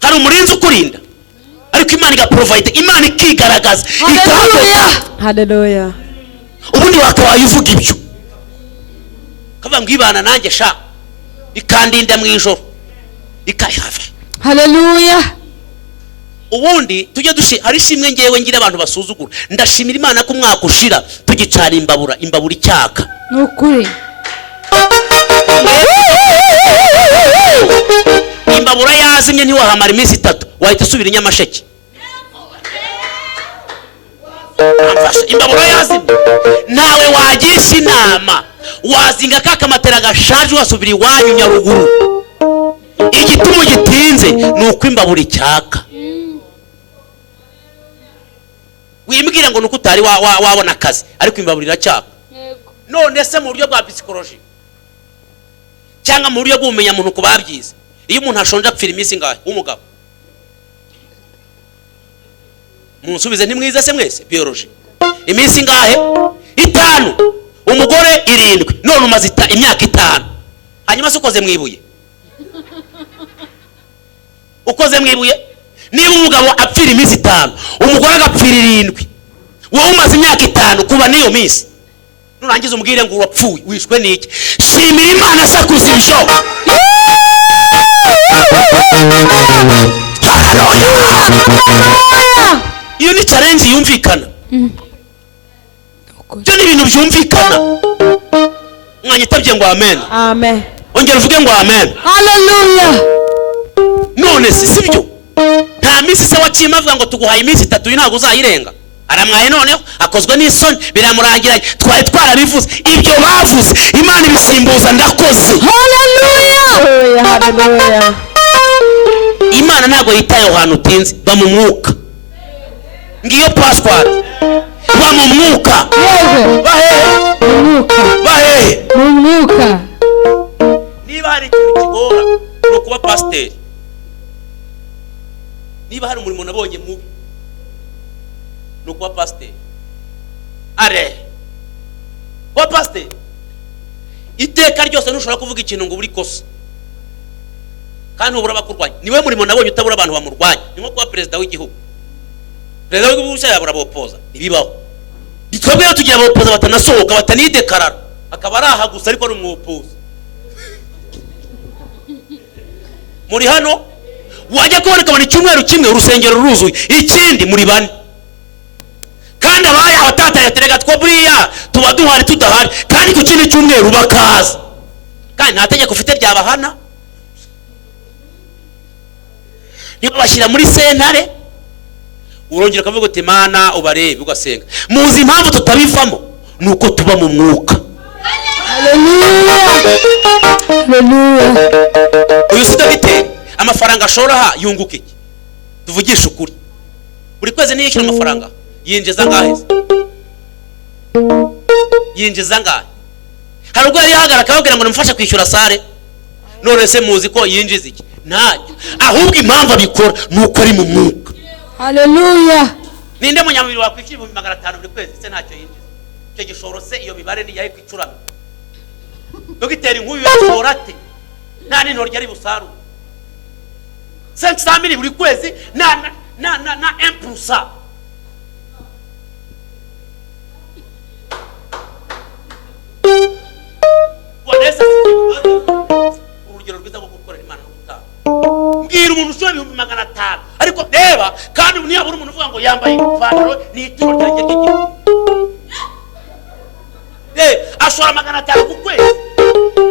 Hari umurinzi ukurinda, ariko Imana igaprovide, Imana ikigaragaza. Haleluya. Ubundi wakabaye uvuga ibyo. Kava ngibana nanjye sha ikandinda mu ijoro ikayave. Haleluya. Ubundi tujye hari shimwe ngewe ngira abantu basuzugura. Ndashimira Imana ko umwaka ushira tugicana imbabura icyaka. Nukuri. Imbabura yazimye ntiwahamara iminsi 3 wahita usubira Nyamasheke. Amfasha imbabura yazimye nawe wagisha inama wazinga kakamatera gashaje wasubira iwanyu Nyaruguru. Igituma gitinze nuko imbabura icyaka. Wimbwira ngo nuko utari wabona akazi ariko imbabura iracyaka. None se mu buryo bwa psychology cyangwa mu buryo bw'umenya muntu kubabyize, iyo umuntu ashonje apfira iminsi ngahe umugabo? Munsubize ni mwiza se mwese biology. Iminsi ngahe? 5. Umugore 7. None umaze imyaka 5. Hanyuma se ukoze mwibuye? Ukoze mwibuye? Niba umugabo apfira iminsi 5, umugore agapfira 7, wowe umaze imyaka 5 kuba niyo minsi. Nurangiza umubwire ngo urapfuye wishwe niki? Shimira Imana sakuza ibyo. Iyo ni challenge yumvikana. Byo ni ibintu byumvikana. Mwanyitabye ngo amen. Amen. Ongera uvuge ngo amen. Haleluya. None sibyo. Nta minsi se wacima avuga ngo tuguhaye iminsi 3 ntago uzayirenga. Aramwaye noneho akozwe n'isoni biramurangiranye. Twari twarabivuze ibyo bavuze Imana ibisimbuza ndakoze. Haleluya. Haleluya. Imana ntago yitaye ahantu utinze ba mu mwuka. Ngiyo password ba mu mwuka. Yego. Bahe. Mu mwuka. Niba hari ikintu kigora no kuba pasteur. Niba hari umurimo nabonye mubi no kuba pasteur. Are wa pasteur iteka ryose ntushobora kuvuga ikintu ngo buri kosa kandi ubura bakurwanya. Niwe murimo nabonye utabura abantu bamurwanya. Nimo kuba president w'igihugu. President w'igihugu cyabura bopoza ibibaho. Twebwe tugiye bopoza batanasohoka batanidekarara akaba araha gusa ariko ari umwopoza. Muri hano wajya kuboneka bani cyumweru kimwe urusengero ruruzuye ikindi muri 4 kandi abaye abatataye terega two buriya tuba duhari tudahari kandi ku kindi cyumweru bakaza kandi nta tegeko ufite byabahana. Niba bashyira muri sentare urongera kavuga uti Imana ubarebe ugasenga. Muzi impamvu tutabivamo nuko tuba mu mwuka. Haleluya. Haleluya. Uyu si dogiteri amafaranga ashora yunguka iki? Tuvugisha ukuri. Buri kwezi niyo yishyura amafaranga yinjiza ngahe? Yinjiza ngahe? Hari ubwo yari yahagara akababwira ngo namufashe kwishyura sare. None se muzi ko yinjiza iki? Ntacyo. Ahubwo impamvu abikora nuko ari mu mwuka. Haleluya. Ninde munyamubiri wakwishyura 500 buri kwezi se ntacyo yinjiza? Icyo gishoro se iyo mibare ni yahe kwicurama? Dogiteri nk'uyu yashora ate? Nta n'intoryi ryari busaru. 500,000 buri kwezi na 1%. Wanesa urugero rwiza rwo gukorera Imana no gutanga. Mbwira umuntu ushobora 500 ariko reba kandi ntiyabura umuntu uvuga ngo yambaye ipantaro ni ituro ryanjye ry'igihugu. Ashora 500 ku kwezi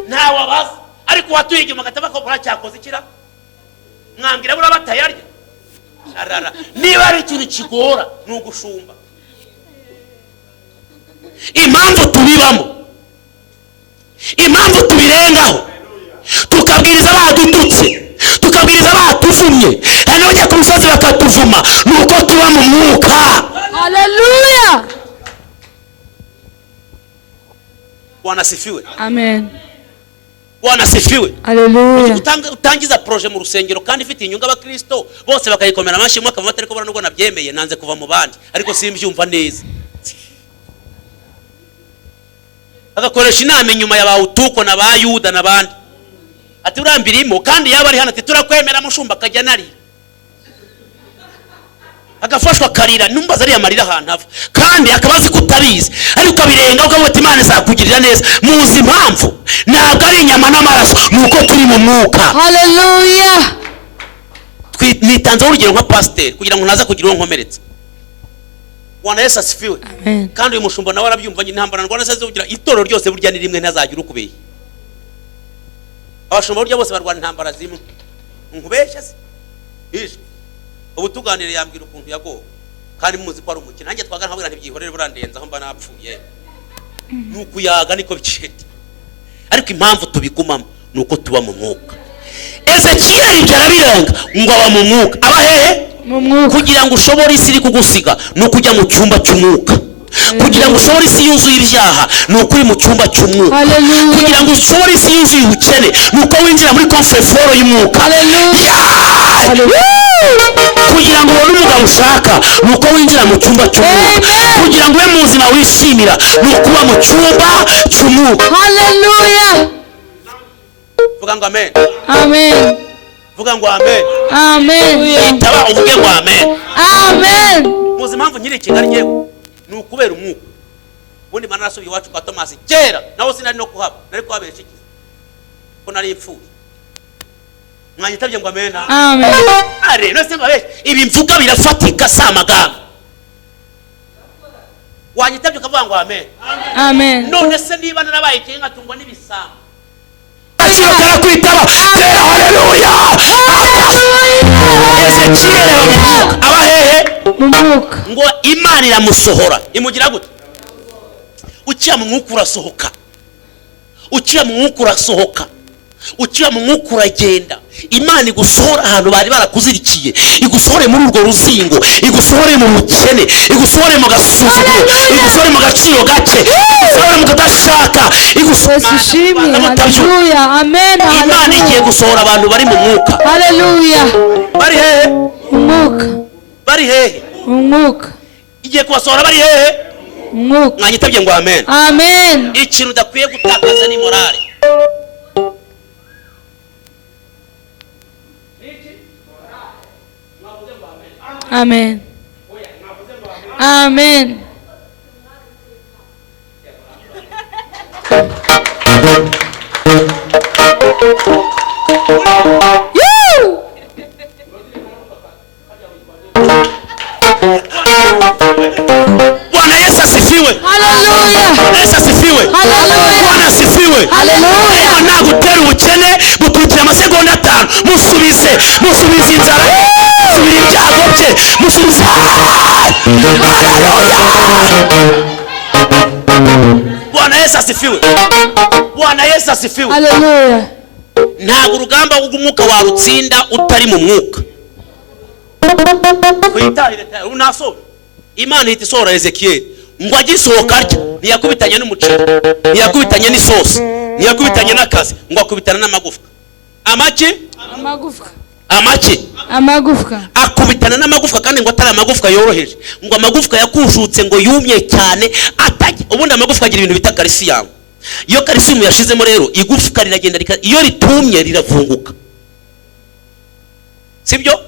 ntawe abaza ariko watuye igihumbi agataba ko buracyakoze ikira mwambwira bura batayarya arara niba ari ikintu kigora ni ugushumba. Impamvu tubibamo, impamvu tubirengaho, tukabwiriza badututse, tukabwiriza batuvumye, hano bajya ku musozi bakatuvuma, nuko tuba mu mwuka. Haleluya. Bwana sifiwe. Amen. Bwana sifiwe. Haleluya. Utangiza proje mu rusengero kandi ifite inyungu abakristo bose bakayikomera amashi mwaka mu matariko bara nubwo nabyemeye nanze kuva mu bandi ariko simbyumva neza. Agakoresha inama inyuma y'abawutuko na bayuda nabandi. Ati urambirimo kandi yaba ari hano ati turakwemera mushumba kajya nari. Agafashwa karira numbaza ari amarira ahantu ava kandi akabazi kutabizi ariko abirenga ukavuga Imana izakugirira neza. Muzi impamvu ntabwo ari inyama n'amaraso nuko turi mu mwuka. Haleluya. Nitanze urugero nka pastor kugira ngo naza kugira uwo nkomeretsa. Bwana Yesu asifiwe. Amen. Kandi uyu mushumba nawe arabyumva intambara ndwana se kugira itoro ryose burya ni rimwe ntazagira ukubeye. Abashumba burya bose barwana intambara zimwe. Nkubeshya se. Ish. Ubu tuganire yambwira ukuntu yago kandi muzi ko ari umukino nanjye twaga ntabwira ntibyihorere burandenza aho mba napfuye. Nuko yaga niko bicete. Ariko impamvu tubigumamo nuko tuba mu mwuka. Ezekiel ibyo arabiranga ngo aba mu mwuka. Aba hehe? Mu mwuka. Kugira ngo ushobore isi kugusiga nuko ujya mu cyumba cy'umwuka. Kugira ngo ushobore isi yuzuye ibyaha nuko uri mu cyumba cy'umwuka. Haleluya. Kugira ngo ushobore isi yuzuye ubukene nuko winjira muri konfeforo y'umwuka. Haleluya. Kugira ngo ubone umugabo ushaka nuko winjira mu cyumba cy'umwuka. Kugira ngo ube mu buzima wishimira nuko uba mu cyumba cy'umwuka. Haleluya. Vuga ngo amen. Amen. Vuga ngo amen. Amen. Itaba uvuge ngo amen. Amen. Muzi impamvu nyiri Kigali nyewe ni ukubera umwuka. Ubundi Mana nasubiye iwacu kwa Thomas kera naho sinari no kuhaba nari kuhabesha iki ko nari impfuye. Mwanyitabye ngo amen. Amen. Are no se mbabesha ibi mvuga birafatika samagambo. Wanyitabye ukavuga ngo amen. Amen. None se niba narabaye kinga tungwa n'ibisanga. Akiro karakwitaba. Haleluya. Ezekiel aba hehe? Mu mwuka. Ngo Imana iramusohora imugira gute? Uciya mu mwuka urasohoka. Uciya mu mwuka urasohoka. Uciya mu mwuka uragenda. Imana igusohora ahantu bari barakuzirikiye, igusohore muri urwo ruzingo, igusohore mu bukene, igusohore mu gasuzuguro, igusohore mu gaciro gake, igusohore mu kadashaka, Yesushimwe. Haleluya. Amen. Imana igiye gusohora abantu bari mu mwuka. Haleluya. Bari hehe? Mu mwuka. Bari hehe? Mu mwuka. Igiye kubasohora bari hehe? Mu mwuka. Mwanyitabye ngo amen. Amen. Ikintu udakwiye gutakaza ni morale. Amen. Amen. Bwana Yesu asifiwe. Haleluya. Yesu asifiwe. Haleluya. Bwana asifiwe. Haleluya. Nagutera ubukene mukurikira amasegonda 5 musubize inzara musubira ibyago bye musubize. Haleluya. Bwana Yesu asifiwe. Bwana Yesu asifiwe. Haleluya. Ntabwo urugamba rw'umwuka warutsinda utari mu mwuka. Kwitahire unaso Imana ihita isohora Ezekiel ngo agisohoka arya ntiyakubitanye n'umuceri ntiyakubitanye n'isosi ntiyakubitanye n'akazi ngo akubitana n'amagufwa. Amaki? Amagufwa. amaki amagufwa akubitana n'amagufwa kandi ngo atari amagufwa yoroheje, ngo amagufwa yakushutse ngo yumye cyane ubundi amagufwa agira ibintu bita calcium. Iyo calcium yashizemo rero igufwa riragenda iyo ritumye riravunguka, sibyo?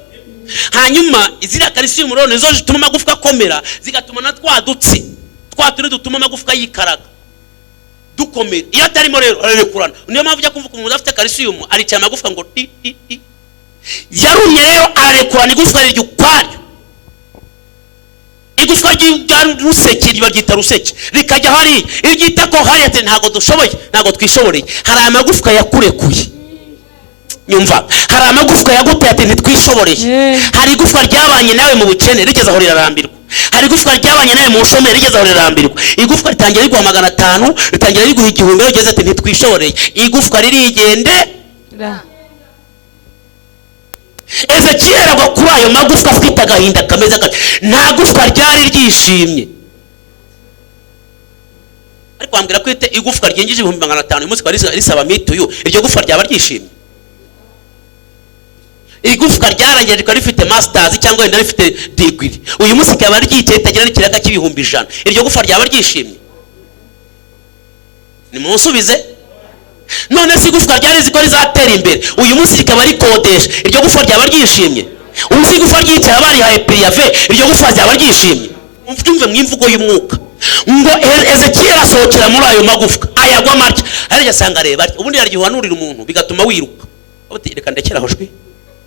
Hanyuma izira calcium rero nizo zituma amagufwa akomera, zigatuma na twadutsi twaturi dutuma amagufwa yikaraga dukomera. Iyo atarimo rero ararekurana. Niyo mpamvu ujya kumva umuntu afite calcium aricaye amagufwa ngo ti ti ti, yarumye rero ararekurana igufwa ry'ukwaryo. Igufwa rya ruseke ryita ruseke rikajya hari iryita ko hari ati ntago dushoboye, ntago twishoboreye. Hari amagufwa yakurekuye, nyumva, hari amagufwa yaguteye ati ntitwishoboreye. Hari igufwa ryabanye nawe mu bukene rigeze aho rirarambirwa. Hari igufwa ryabanye nawe mu bushomeri rigeze aho rirarambirwa. Igufwa ritangira riguha 500, ritangira riguha 1000, rigeze ati ntitwishoboreye. Igufwa ririgendera. Ezekiyeli agwa kuri ayo magufwa afite agahinda kameze gake. Nta gufwa ryari ryishimye. Ariko ambwira ko igufwa ryinjije 500 uyu munsi kwari risaba mituyu, iryo gufwa ryaba ryishimye? Igufwa ryarangiye rikaba rifite masters cyangwa wenda rifite degree, uyu munsi kaba ryicaye tagira n'ikiraga cy'ibihumbi 100, iryo gufwa ryaba ryishimye? Nimusubize. None si igufwa ryari ziko rizatera imbere, uyu munsi rikaba rikodesha, iryo gufwa ryaba ryishimye? Umunsi igufwa ryicaye abari haye prive, iryo gufwa ryaba ryishimye? Umve mwimvugo y'umwuka ngo Ezekiyeli asohokera muri ayo magufwa ayagwa amarya, ariko asanga reba ubundi yaryihanurira umuntu bigatuma wiruka. Uti reka ndekera aho shwi,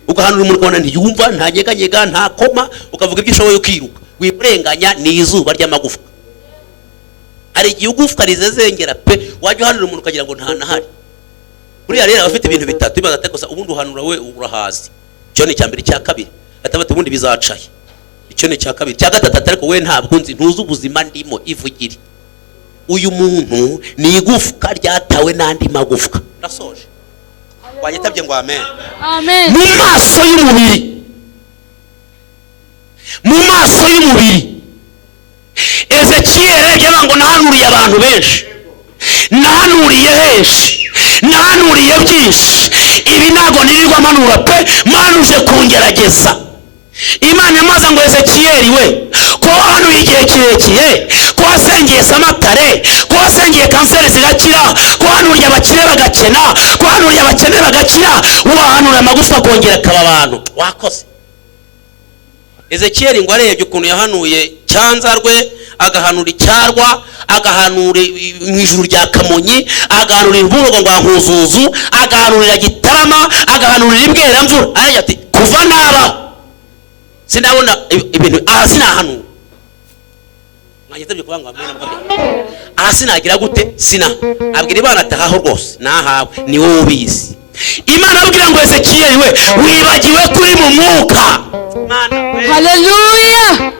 ugahanura umuntu ubona ntiyumva, nta nyeganyega, nta koma, ukavuga ibyo ushoboye ukiruka. Wiburenganya ni izuba ry'amagufwa. Ari igihe ugufwa rizezengera pe, wajya uhanura umuntu ukagira ngo nta nahari. Buriya rero abafite ibintu bitatu bibaza atekosa ubundi uhanura we urahazi. Cyo ni cyambere cya kabiri atabate ubundi bizacaye. Icyo ni cya kabiri cya gatatu ariko we ntabwo nzi ntuzi ubuzima ndimo ivugire. Uyu muntu ni igufwa ryatawe n'andi magufwa. Nasoje wanyitabye ngo amen. Amen. Mu maso y'umubiri, mu maso y'umubiri Ezekiyeli yabango nahanuriye abantu benshi, nahanuriye henshi, nahanuriye byinshi. Ibi ntago nirirwa manura pe, manuje kungerageza. Imana yamaze ngo Ezekiyeli we ko hanuye igihe kirekire, ko wasengeye Samatare, ko wasengeye kanseri zigakira, ko hanuriye abakire bagakena, ko hanuriye abakene bagakira, wahanura amagufwa kongera akaba abantu. Wakoze. Ezekiyeli ngo arebye ukuntu yahanuye Cyanzarwe, agahanura Icyarwa, agahanura mu ijuru rya Kamonyi, agahanura Imbugo ngo Nkuzuzu, agahanurira Gitarama, agahanurira Ibweramvura. Aragira ati kuva naba sinabona ibintu sinahanura. Mwagitabye kuvuga ngo amena sinagira gute sina abwira Imana atahaho rwose nahawe ni wowe ubizi. Imana abwira ngo Ezekiyeli we wibagiwe kuri mu mwuka. Haleluya.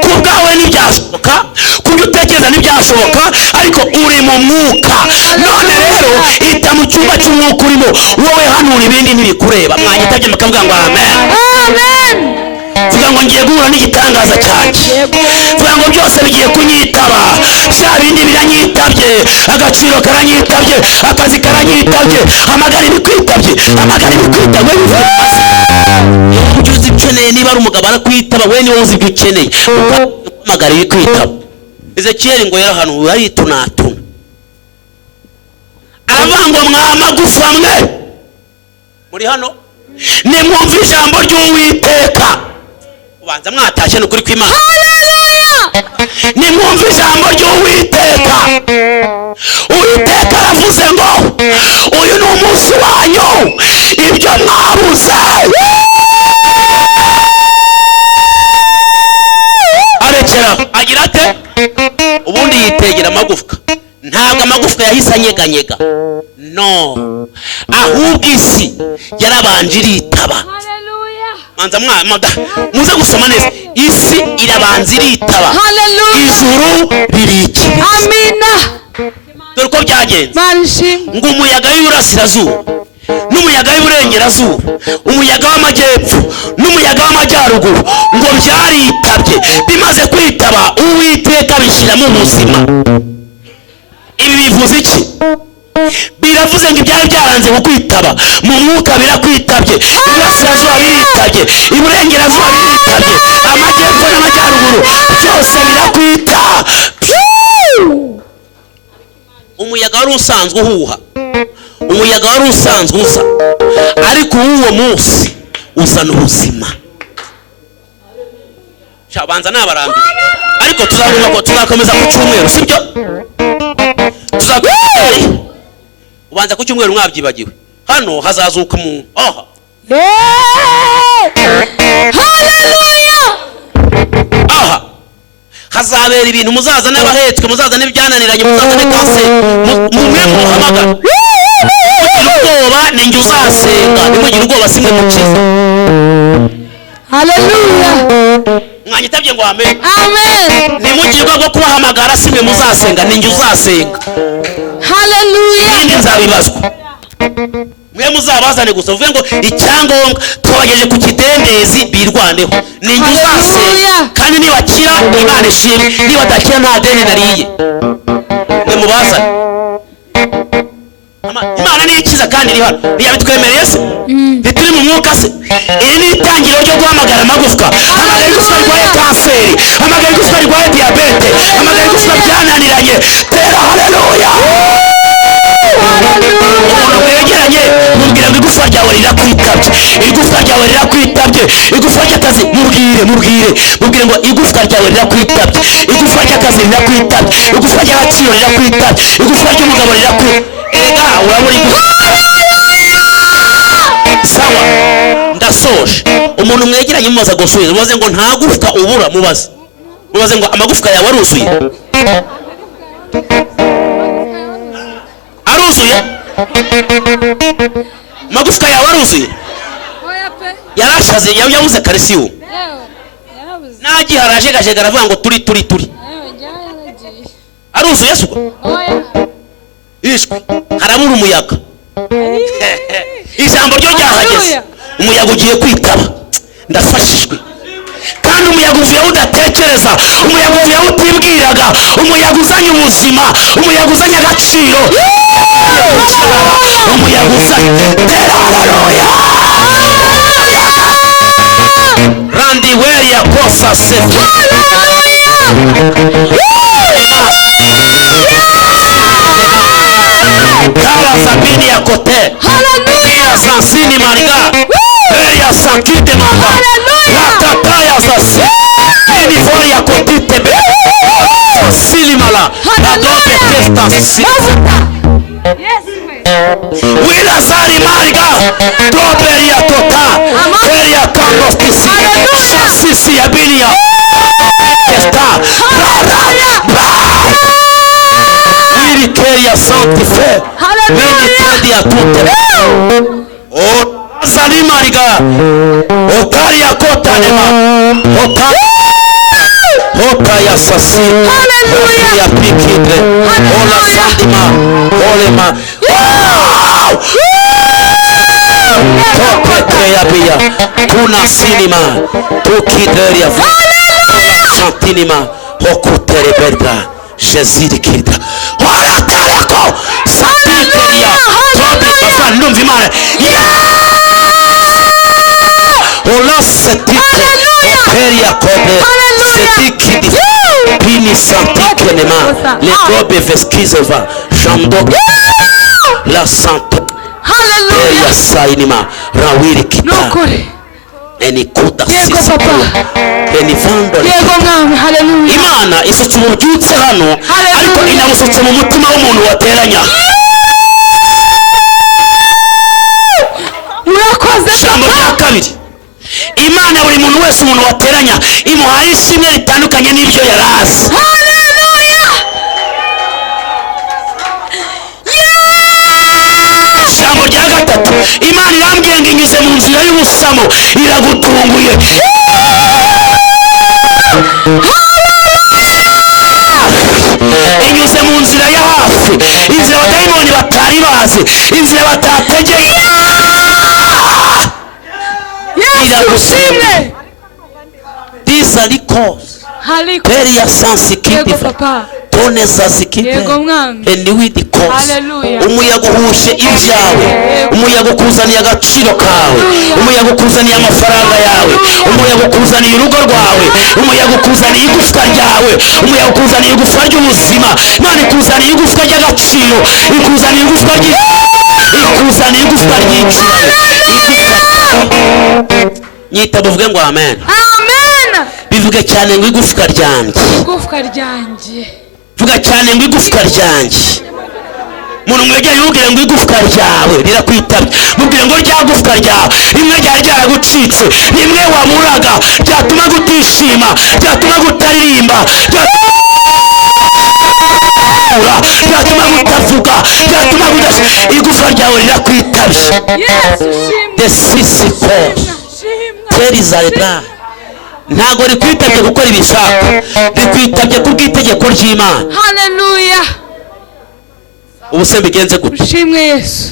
Kubwawe ntibyashoboka, kubyo utekereza ntibyashoboka, ariko uri mu mwuka. None rero ita mu cyumba cy'umwuka urimo, wowe hanura ibindi ntibikureba. Mwanyitabye mukavuga ngo amen. Amen. Vuga ngo ngiye guhura n'igitangaza cyanjye. Vuga ngo byose bigiye kunyitaba. Bya bindi biranyitabye, agaciro karanyitabye, akazi karanyitabye, amagara ibikwitabye, amagara ibikwitabye. Ujuzi ukeneye niba ari umugabo arakwitaba, we ni wowe uzi ibyo ukeneye, amagara ibikwitaba. Ezekiyeli ngo yarahanuye aritunatuna, aravuga ngo mwa magufwa mwe muri hano nimwumva ijambo ry'Uwiteka. Ubanza mwatashye n'ukuri kw'Imana. Haleluya. Nimwumva ijambo ry'Uwiteka. Uwiteka aravuze ngo uyu ni umunsi wanyu, ibyo mwabuze arekera. Agira ate? Ubundi yitegera amagufwa. Ntabwo amagufwa yahise anyeganyega, no, ahubwo isi yarabanje iritaba. Haleluya. Manza muze gusoma neza, isi irabanza iritaba. Haleluya. Ijuru ririkiriza. Amina. Dore uko byagenze. Marishim. Ngo umuyaga w'iburasirazuba n'umuyaga w'iburengerazuba, umuyaga w'amajyepfo n'umuyaga w'amajyaruguru ngo byaritabye. Bimaze kwitaba, Uwiteka bishyiramo ubuzima. Ibi bivuze iki? biravuze ngo ibyari byaranze kukwitaba mu mwuka birakwitabye, iburasirazuba biritabye, iburengerazuba biritabye, amajyepfo n'amajyaruguru byose birakwita. Umuyaga wari usanzwe uhuha, umuyaga wari usanzwe uza, ariko uwo munsi uzana ubuzima. Shabanza nabarambira, ariko tuzakomeza ku cyumweru, sibyo? Ubanza ku cyumweru mwabyibagiwe. Hano hazazuka umuntu. Aha. Haleluya. Aha. Hazabera ibintu, muzaza n'abahetswe, muzaza n'ibyananiranye, muzaza ne kanseri. Mumwe muhamagara. Nimugire ubwoba ninjye uzasenga, nimugire ubwoba simwe mukiza. Haleluya. Mwanyitabye ngo amen. Amen. Nimugire ubwoba kubahamagara simwe muzasenga, ninjye uzasenga. Haleluya. Ninde nzabibazwa. Mwe muzabazane gusa uvuge ngo icyangombwa twabageje ku kidendezi birwaneho, ninjye uzasenga, kandi nibakira Imana ishimwe, nibadakira nta deni nariye. Mwe mubazane. Imana ni ikiza kandi iri hano, ntiyabitwemereye se? Ntituri mu mwuka se? Iri ni itangiriro ryo guhamagara amagufwa. Hamagara igufwa rirwaye kanseri, hamagara igufwa rirwaye diyabete, hamagara igufwa byananiranye. Tera haleluya. Umuntu mwegeranye mubwira ngo igufwa ryawe rirakwitabye, igufwa ryawe rirakwitabye, igufwa ry'akazi mubwire ngo igufwa ryawe rirakwitabye, igufwa ry'akazi rirakwitabye, igufwa ry'agaciro rirakwitabye, igufwa ry'umugabo rirakwitabye. Erega urabona igufwa. Sawa, ndasoje. Umuntu mwegeranye mubaza gusubiza, mubaze ngo nta gufwa ubura, mubaze ngo amagufwa yawe aruzuye. Aruzuye? Magufwa yawe aruzuye? Yarashaze, yabuze calcium. Nagiharaje gashega aravuga ngo turi. Aruzuye suko? Ishwe. Harabura umuyaga. Ijambo ryo ryahageze. Umuyaga ugiye kwitaba. Ndafashijwe. Kandi umuyaga uvuye udatekereza, umuyaga uvuye utibwiraga, umuyaga uzanye ubuzima, umuyaga uzanye agaciro, umuyaga uzanye. Tera haleluya. Randi weri ya kosa sefu. Kala sabini ya kote. Haleluya. Sansini mariga. Weri ya sankite mamba. Ratata ya sasi. Ini vori ya kotite be. Silimala. Adobe testa si. Wila zari mariga. Doberi ya tota. Weri ya kandos tisi. Sasisi ya binia. Testa. Wili keri ya sanctife. Wili keri ya tute. Oh. Zali mariga. Okari ya kota nema. Hota ya sasi. Haleluya. Ya pikidre. Ola sandima. Olema. Wow! Topete ya biya. Kuna sinima. Tukidre ya vi. Ola santinima. Hokutere berda. Jeziri kirda. Ola tareko. Santinteria. Tobi basa numvi mare. Ola setite. Operia kobe. Setikidi. Pini santikenema. Le gobe veskizeva. Jamdo. La santo. Hallelujah. Sainima. Rawiri kita. Eni kuda sisi. Eni vando. Hallelujah. Imana isutse ububyutse hano, ariko inamusutse mu mutima w'umuntu wateranya. Jambo rya kabiri, Imana buri muntu wese umuntu wateranya imuhaye ishimwe ritandukanye n'ibyo yarazi. Haleluya. Jambo rya gatatu, Imana irambwiye ngo inyuze mu nzira y'ubusamo iragutunguye. Inyuze mu nzira ya hafi, inzira abadayimoni batari bazi, inzira batategeye. Iragushimwe. These are the cause. Peri ya sansi kidiva. tone za zikipe Yego mwami. and with the cause. Hallelujah. Umuyaga uhushe ibyawe, umuyaga ukuzaniye agaciro kawe, umuyaga ukuzaniye amafaranga yawe, umuyaga ukuzaniye urugo rwawe, umuyaga ukuzaniye igufwa ryawe, umuyaga ukuzaniye igufwa ry'ubuzima. Imana ikuzaniye igufwa ry'agaciro, ikuzaniye igufwa ikuzaniye igufwa ry'iciro. Nyita tuvuge ngo amen. Amen. Bivuge cyane ngo igufwa ryanjye. Igufwa ryanjye. Vuga cyane ngo igufwa ryanjye. Umuntu mwegeye yubwire ngo igufwa ryawe rirakwitabye. Mubwire ngo rya gufwa ryawe rimwe ryari ryaragucitse, rimwe wamuraga, ryatuma gutishima, ryatuma gutaririmba, ryatuma gutavuga, ryatuma gudasha. Igufwa ryawe rirakwitabye. The sisiko terizareda ntago rikwitabye gukora ibishaka, rikwitabye kubw'itegeko ry'Imana. Hallelujah. Ubu se bigenze gute? Ushimwe Yesu.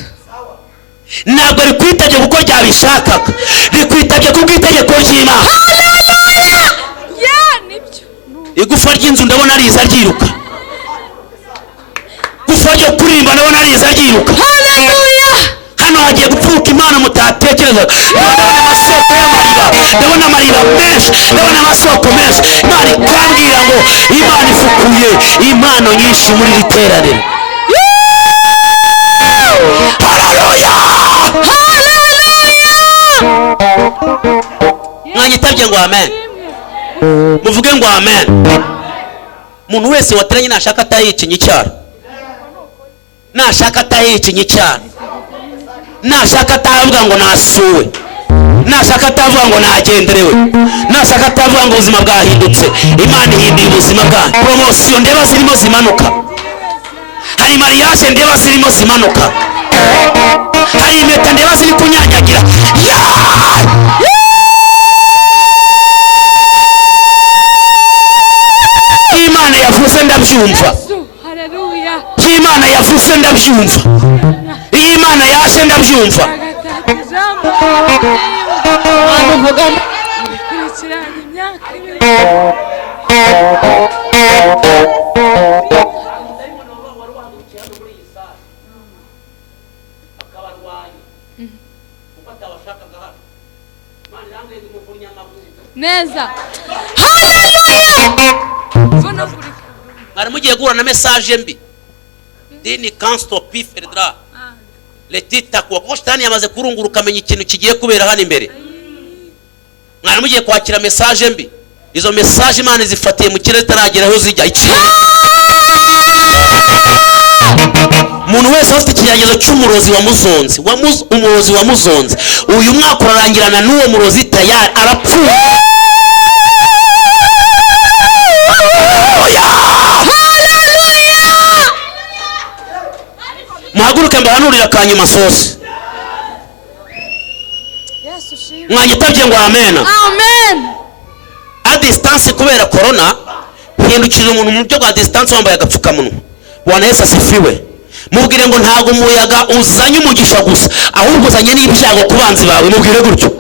Ntabwo rikwitabye kuko ryabishakaga, rikwitabye kubw'itegeko ry'Imana. Hallelujah. Nibyo. Igufa ry'inzu ndabona riza ryiruka, gufa ryo kurimba ndabona riza ryiruka. Hallelujah. Hano hagiye gupfuka Imana mutatekereza. Ndabona amasoko y'amariba, ndabona amariba menshi, ndabona amasoko menshi. Imana ikambwira ngo Imana ifukuye impano nyinshi muri iri teraniro. Hallelujah. Mwanyitabye ngo amen. Muvuge ngo amen. Umuntu wese wateranye nashaka atayicinye icyaro, nashaka atayicinye icyaro, nashaka atavuga ngo nasuwe, nashaka atavuga ngo nagenderewe, nashaka atavuga ngo ubuzima bwahindutse. Imana ihinduye ubuzima bwawe. Promosiyo ndeba zirimo zimanuka, hari mariage ndeba zirimo zimanuka, hari impeta ndeba ziri kunyanyagira. Imana yavuze ndabyumva, Imana yavuze ndabyumva, Imana yaje ndabyumva. Neza. Hallelujah. Mwari mugiye guhura na message mbi. Dini kansto piferdra. Letita kuko shitani yamaze kurunguruka amenya ikintu kigiye kubera hano imbere. Mwari mugiye kwakira message mbi. Izo message Imana zifatiye mu kirere tarageraho zijya iki. Umuntu wese afite ikigeragezo cy'umurozi wa muzonzi, umurozi wa muzonzi, uyu mwaka urarangirana n'uwo murozi tayari arapfuye. Muhaguruke mbahanurira kanyuma sose. Mwanyitabye ngo amen. Amen. A distance kubera corona hindukira umuntu mu byo bwa distance wambaye agapfukamunwa. Bwana Yesu asifiwe. Mubwire ngo ntago umuyaga uzanye umugisha gusa, ahubwo uzanye n'ibyago kubanzi bawe. Mubwire gutyo.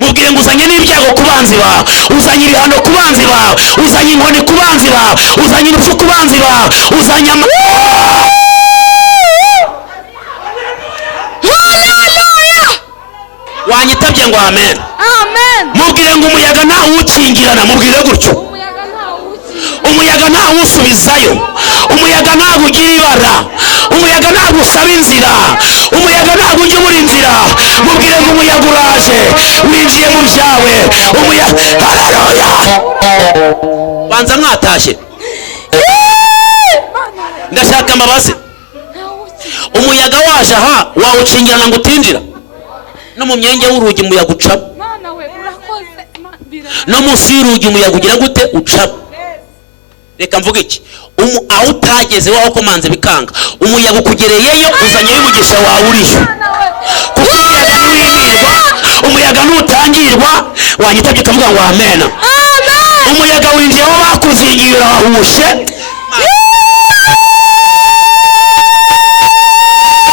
Mubwire ngo uzanye n'ibyago kubanzi bawe, uzanye ibihano kubanzi bawe, uzanye inkoni kubanzi bawe, uzanye urupfu kubanzi bawe, uzanye wanyitabye ngo amen. Amen. Mubwire ngo umuyaga nta ukingirana. Mubwire gutyo. Umuyaga nta usubizayo, umuyaga nta ugira ibara, umuyaga nta usaba inzira, umuyaga nta ujya muri inzira. Mubwire ngo umuyaga uraje, winjiye mu byawe. Umuyaga. Haleluya. Banza mwatashye. Ndashaka amabase. Umuyaga waje aha wawukingirana ngo utinjira. No mu myenge w'urugi umuyaga ucamo, no munsi y'urugi umuyaga ugira gute ucamo. Reka mvuga iki, aho utageze waho komanze bikanga, umuyaga ukugereyeyo uzanye y'umugisha wawe uriyo. Kuko umuyaga ntiwimirwa, umuyaga ntutangirwa. Wanyitabye ukavuga ngo amen. Umuyaga winjiye aho bakuzingiye urahushe.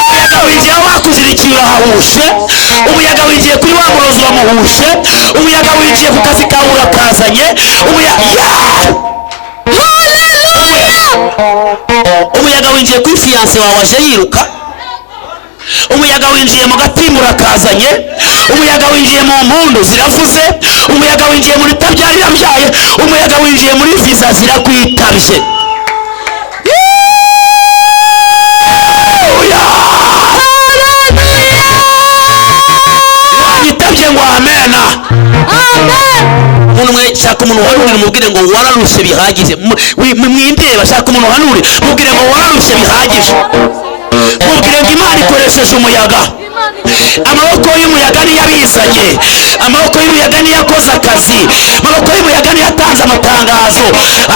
Umuyaga winjiye aho bakuzirikiye urahushe. Umuyaga winjiye kuri wa murozi wamuhushe. Umuyaga winjiye ku kazi kawe urakazanye. Umuyaga umuyaga winjiye kuri fiyanse wawe aje yiruka, umuyaga winjiye mu gatimba urakazanye, umuyaga winjiye mu mpundu ziravuze, umuyaga winjiye muri tabyarira mbyaye, umuyaga winjiye muri viza zirakwitabye. Wanyitabye ngo amena. Umuntu mwe shaka umuntu uhanurira mubwire ngo wararushe bihagije. Mwindeba shaka umuntu uhanurira mubwire ngo wararushe bihagije. Mubwire ngo Imana ikoresheje umuyaga. Amaboko y'umuyaga niyo abizanye, amaboko y'umuyaga niyo akoze akazi, amaboko y'umuyaga niyo atanze amatangazo,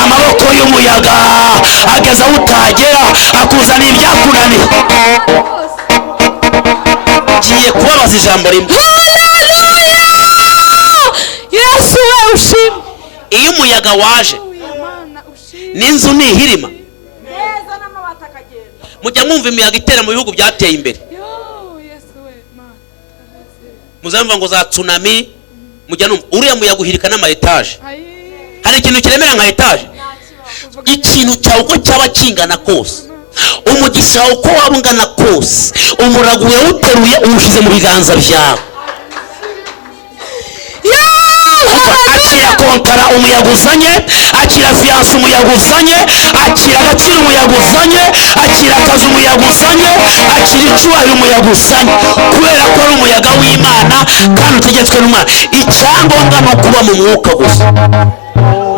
amaboko y'umuyaga ageza aho utagera akuzana ibyakunaniye. Ngiye kubabaza ijambo rimwe. Haleluya! Yesu we ushimwe. Iyo umuyaga waje n'inzu nihirima, neza n'amabati akagenda. mujya mwumva imiyaga itera mu bihugu byateye imbere. Muzamva ngo za tsunami, mujya numva uriya muyaga uhirika n'ama etaje. Hari ikintu kiremera nka etaje. Ikintu cyawe uko cyaba kingana kose, umugisha uko waba ungana kose, umurago yawuteruye uwushyize mu biganza byawe. Akira kontara umuyaga uzanye, akira fiyanse umuyaga uzanye, akira agaciro umuyaga uzanye, akira akazi umuyaga uzanye, akira icyubahiro umuyaga uzanye, kubera ko ari umuyaga w'Imana kandi utegetswe n'Umwana. Icyangombwa ni ukuba mu mwuka gusa.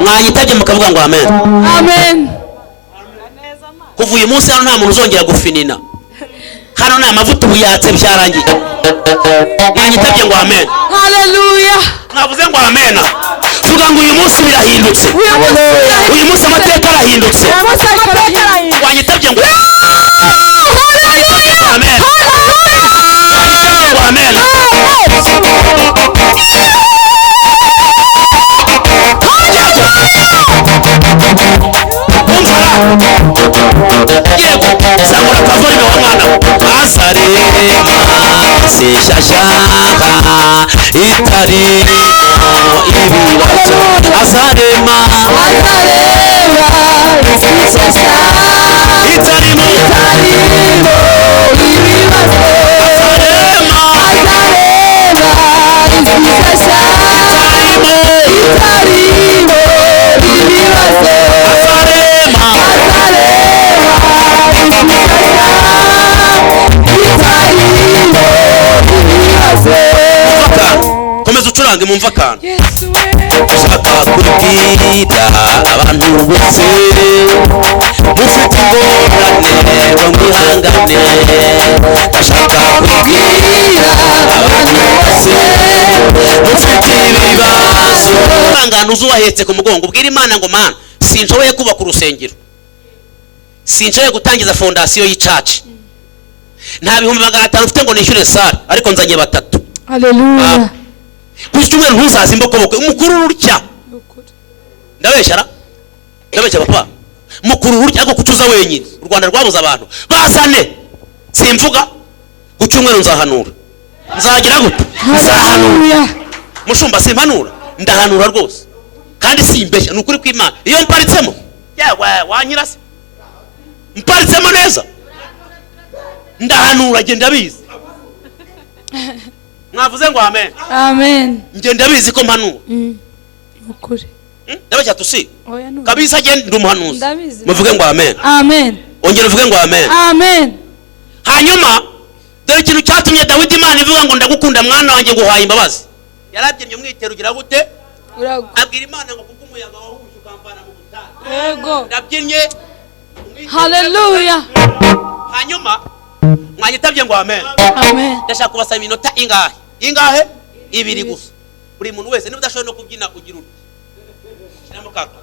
Mwanyitabye mukavuga ngo amen. Amen. Kuva uyu munsi hano nta muntu uzongera gufinina. Hano nta mavuta ubuyatse byarangiye. Mwanyitabye ngo amen. Haleluya. Navuze ngo amen. Vuga ngo uyu munsi birahindutse. Uyu munsi amateka arahindutse. Wanyitabye ngo amen. Wanyitabye ngo amen. Yego, zangura kavorime wa mwana. Azarema sishashaka itarimo ibibazo. Azarema sishashaka itarimo ibibazo. Azarema sishashaka itarimo ibibazo. Azarema komeza ucurange mumva akantu. Ushaka kubwira abantu bose mufite ingorane bamwihangane. Bashaka kubwira abantu bose mufite ibibazo. Ihangane uzi uwahetse ku mugongo, ubwira Imana ngo Mana, sinshoboye kubaka urusengero, sinshoboye gutangiza fondasiyo y'icaci, nta bihumbi 500 ufite ngo nishyure sare, ariko nzanye 3. Haleluya. Kuri cyumweru ntuzaze imbokoboko umukuru urutya. Ndabeshyara? Ndabeshya papa. Mukuru urutya ako kucuza wenyine. U Rwanda rwabuza abantu. Bazane. Simvuga. Ku cyumweru nzahanura. Nzagira gute? Nzahanura. Mushumba simpanura. Ndahanura rwose. Kandi simbeshya nukuri kw'Imana. Iyo mparitsemo. Yewe wanyirase. Mparitsemo neza. Ndahanura genda bizi. Mwavuze ngo amen. Amen. Ngenda bizi ko mpanura. Ukuri. Ndabeshya tusi. Oya no. Kabisa genda ndumuhanuzi. Ndabizi. Muvuge ngo amen. Amen. Ongera uvuge ngo amen. Amen. Hanyuma dore ikintu cyatumye Dawidi Imana ivuga ngo ndagukunda mwana wanjye nguhaye imbabazi. Yarabyenye umwitero ugira gute? Urago. Abwira Imana ngo kuko umuyaga wahuje ukamvana mu butayu. Yego. Ndabyenye. Haleluya. Hanyuma mwanyitabye ngo amen. Amen. Ndashaka kubasaba iminota ingahe? Ingahe? 2 gusa. Buri muntu wese niba udashoboye no kubyina ugira uti. Shyiramo kaka.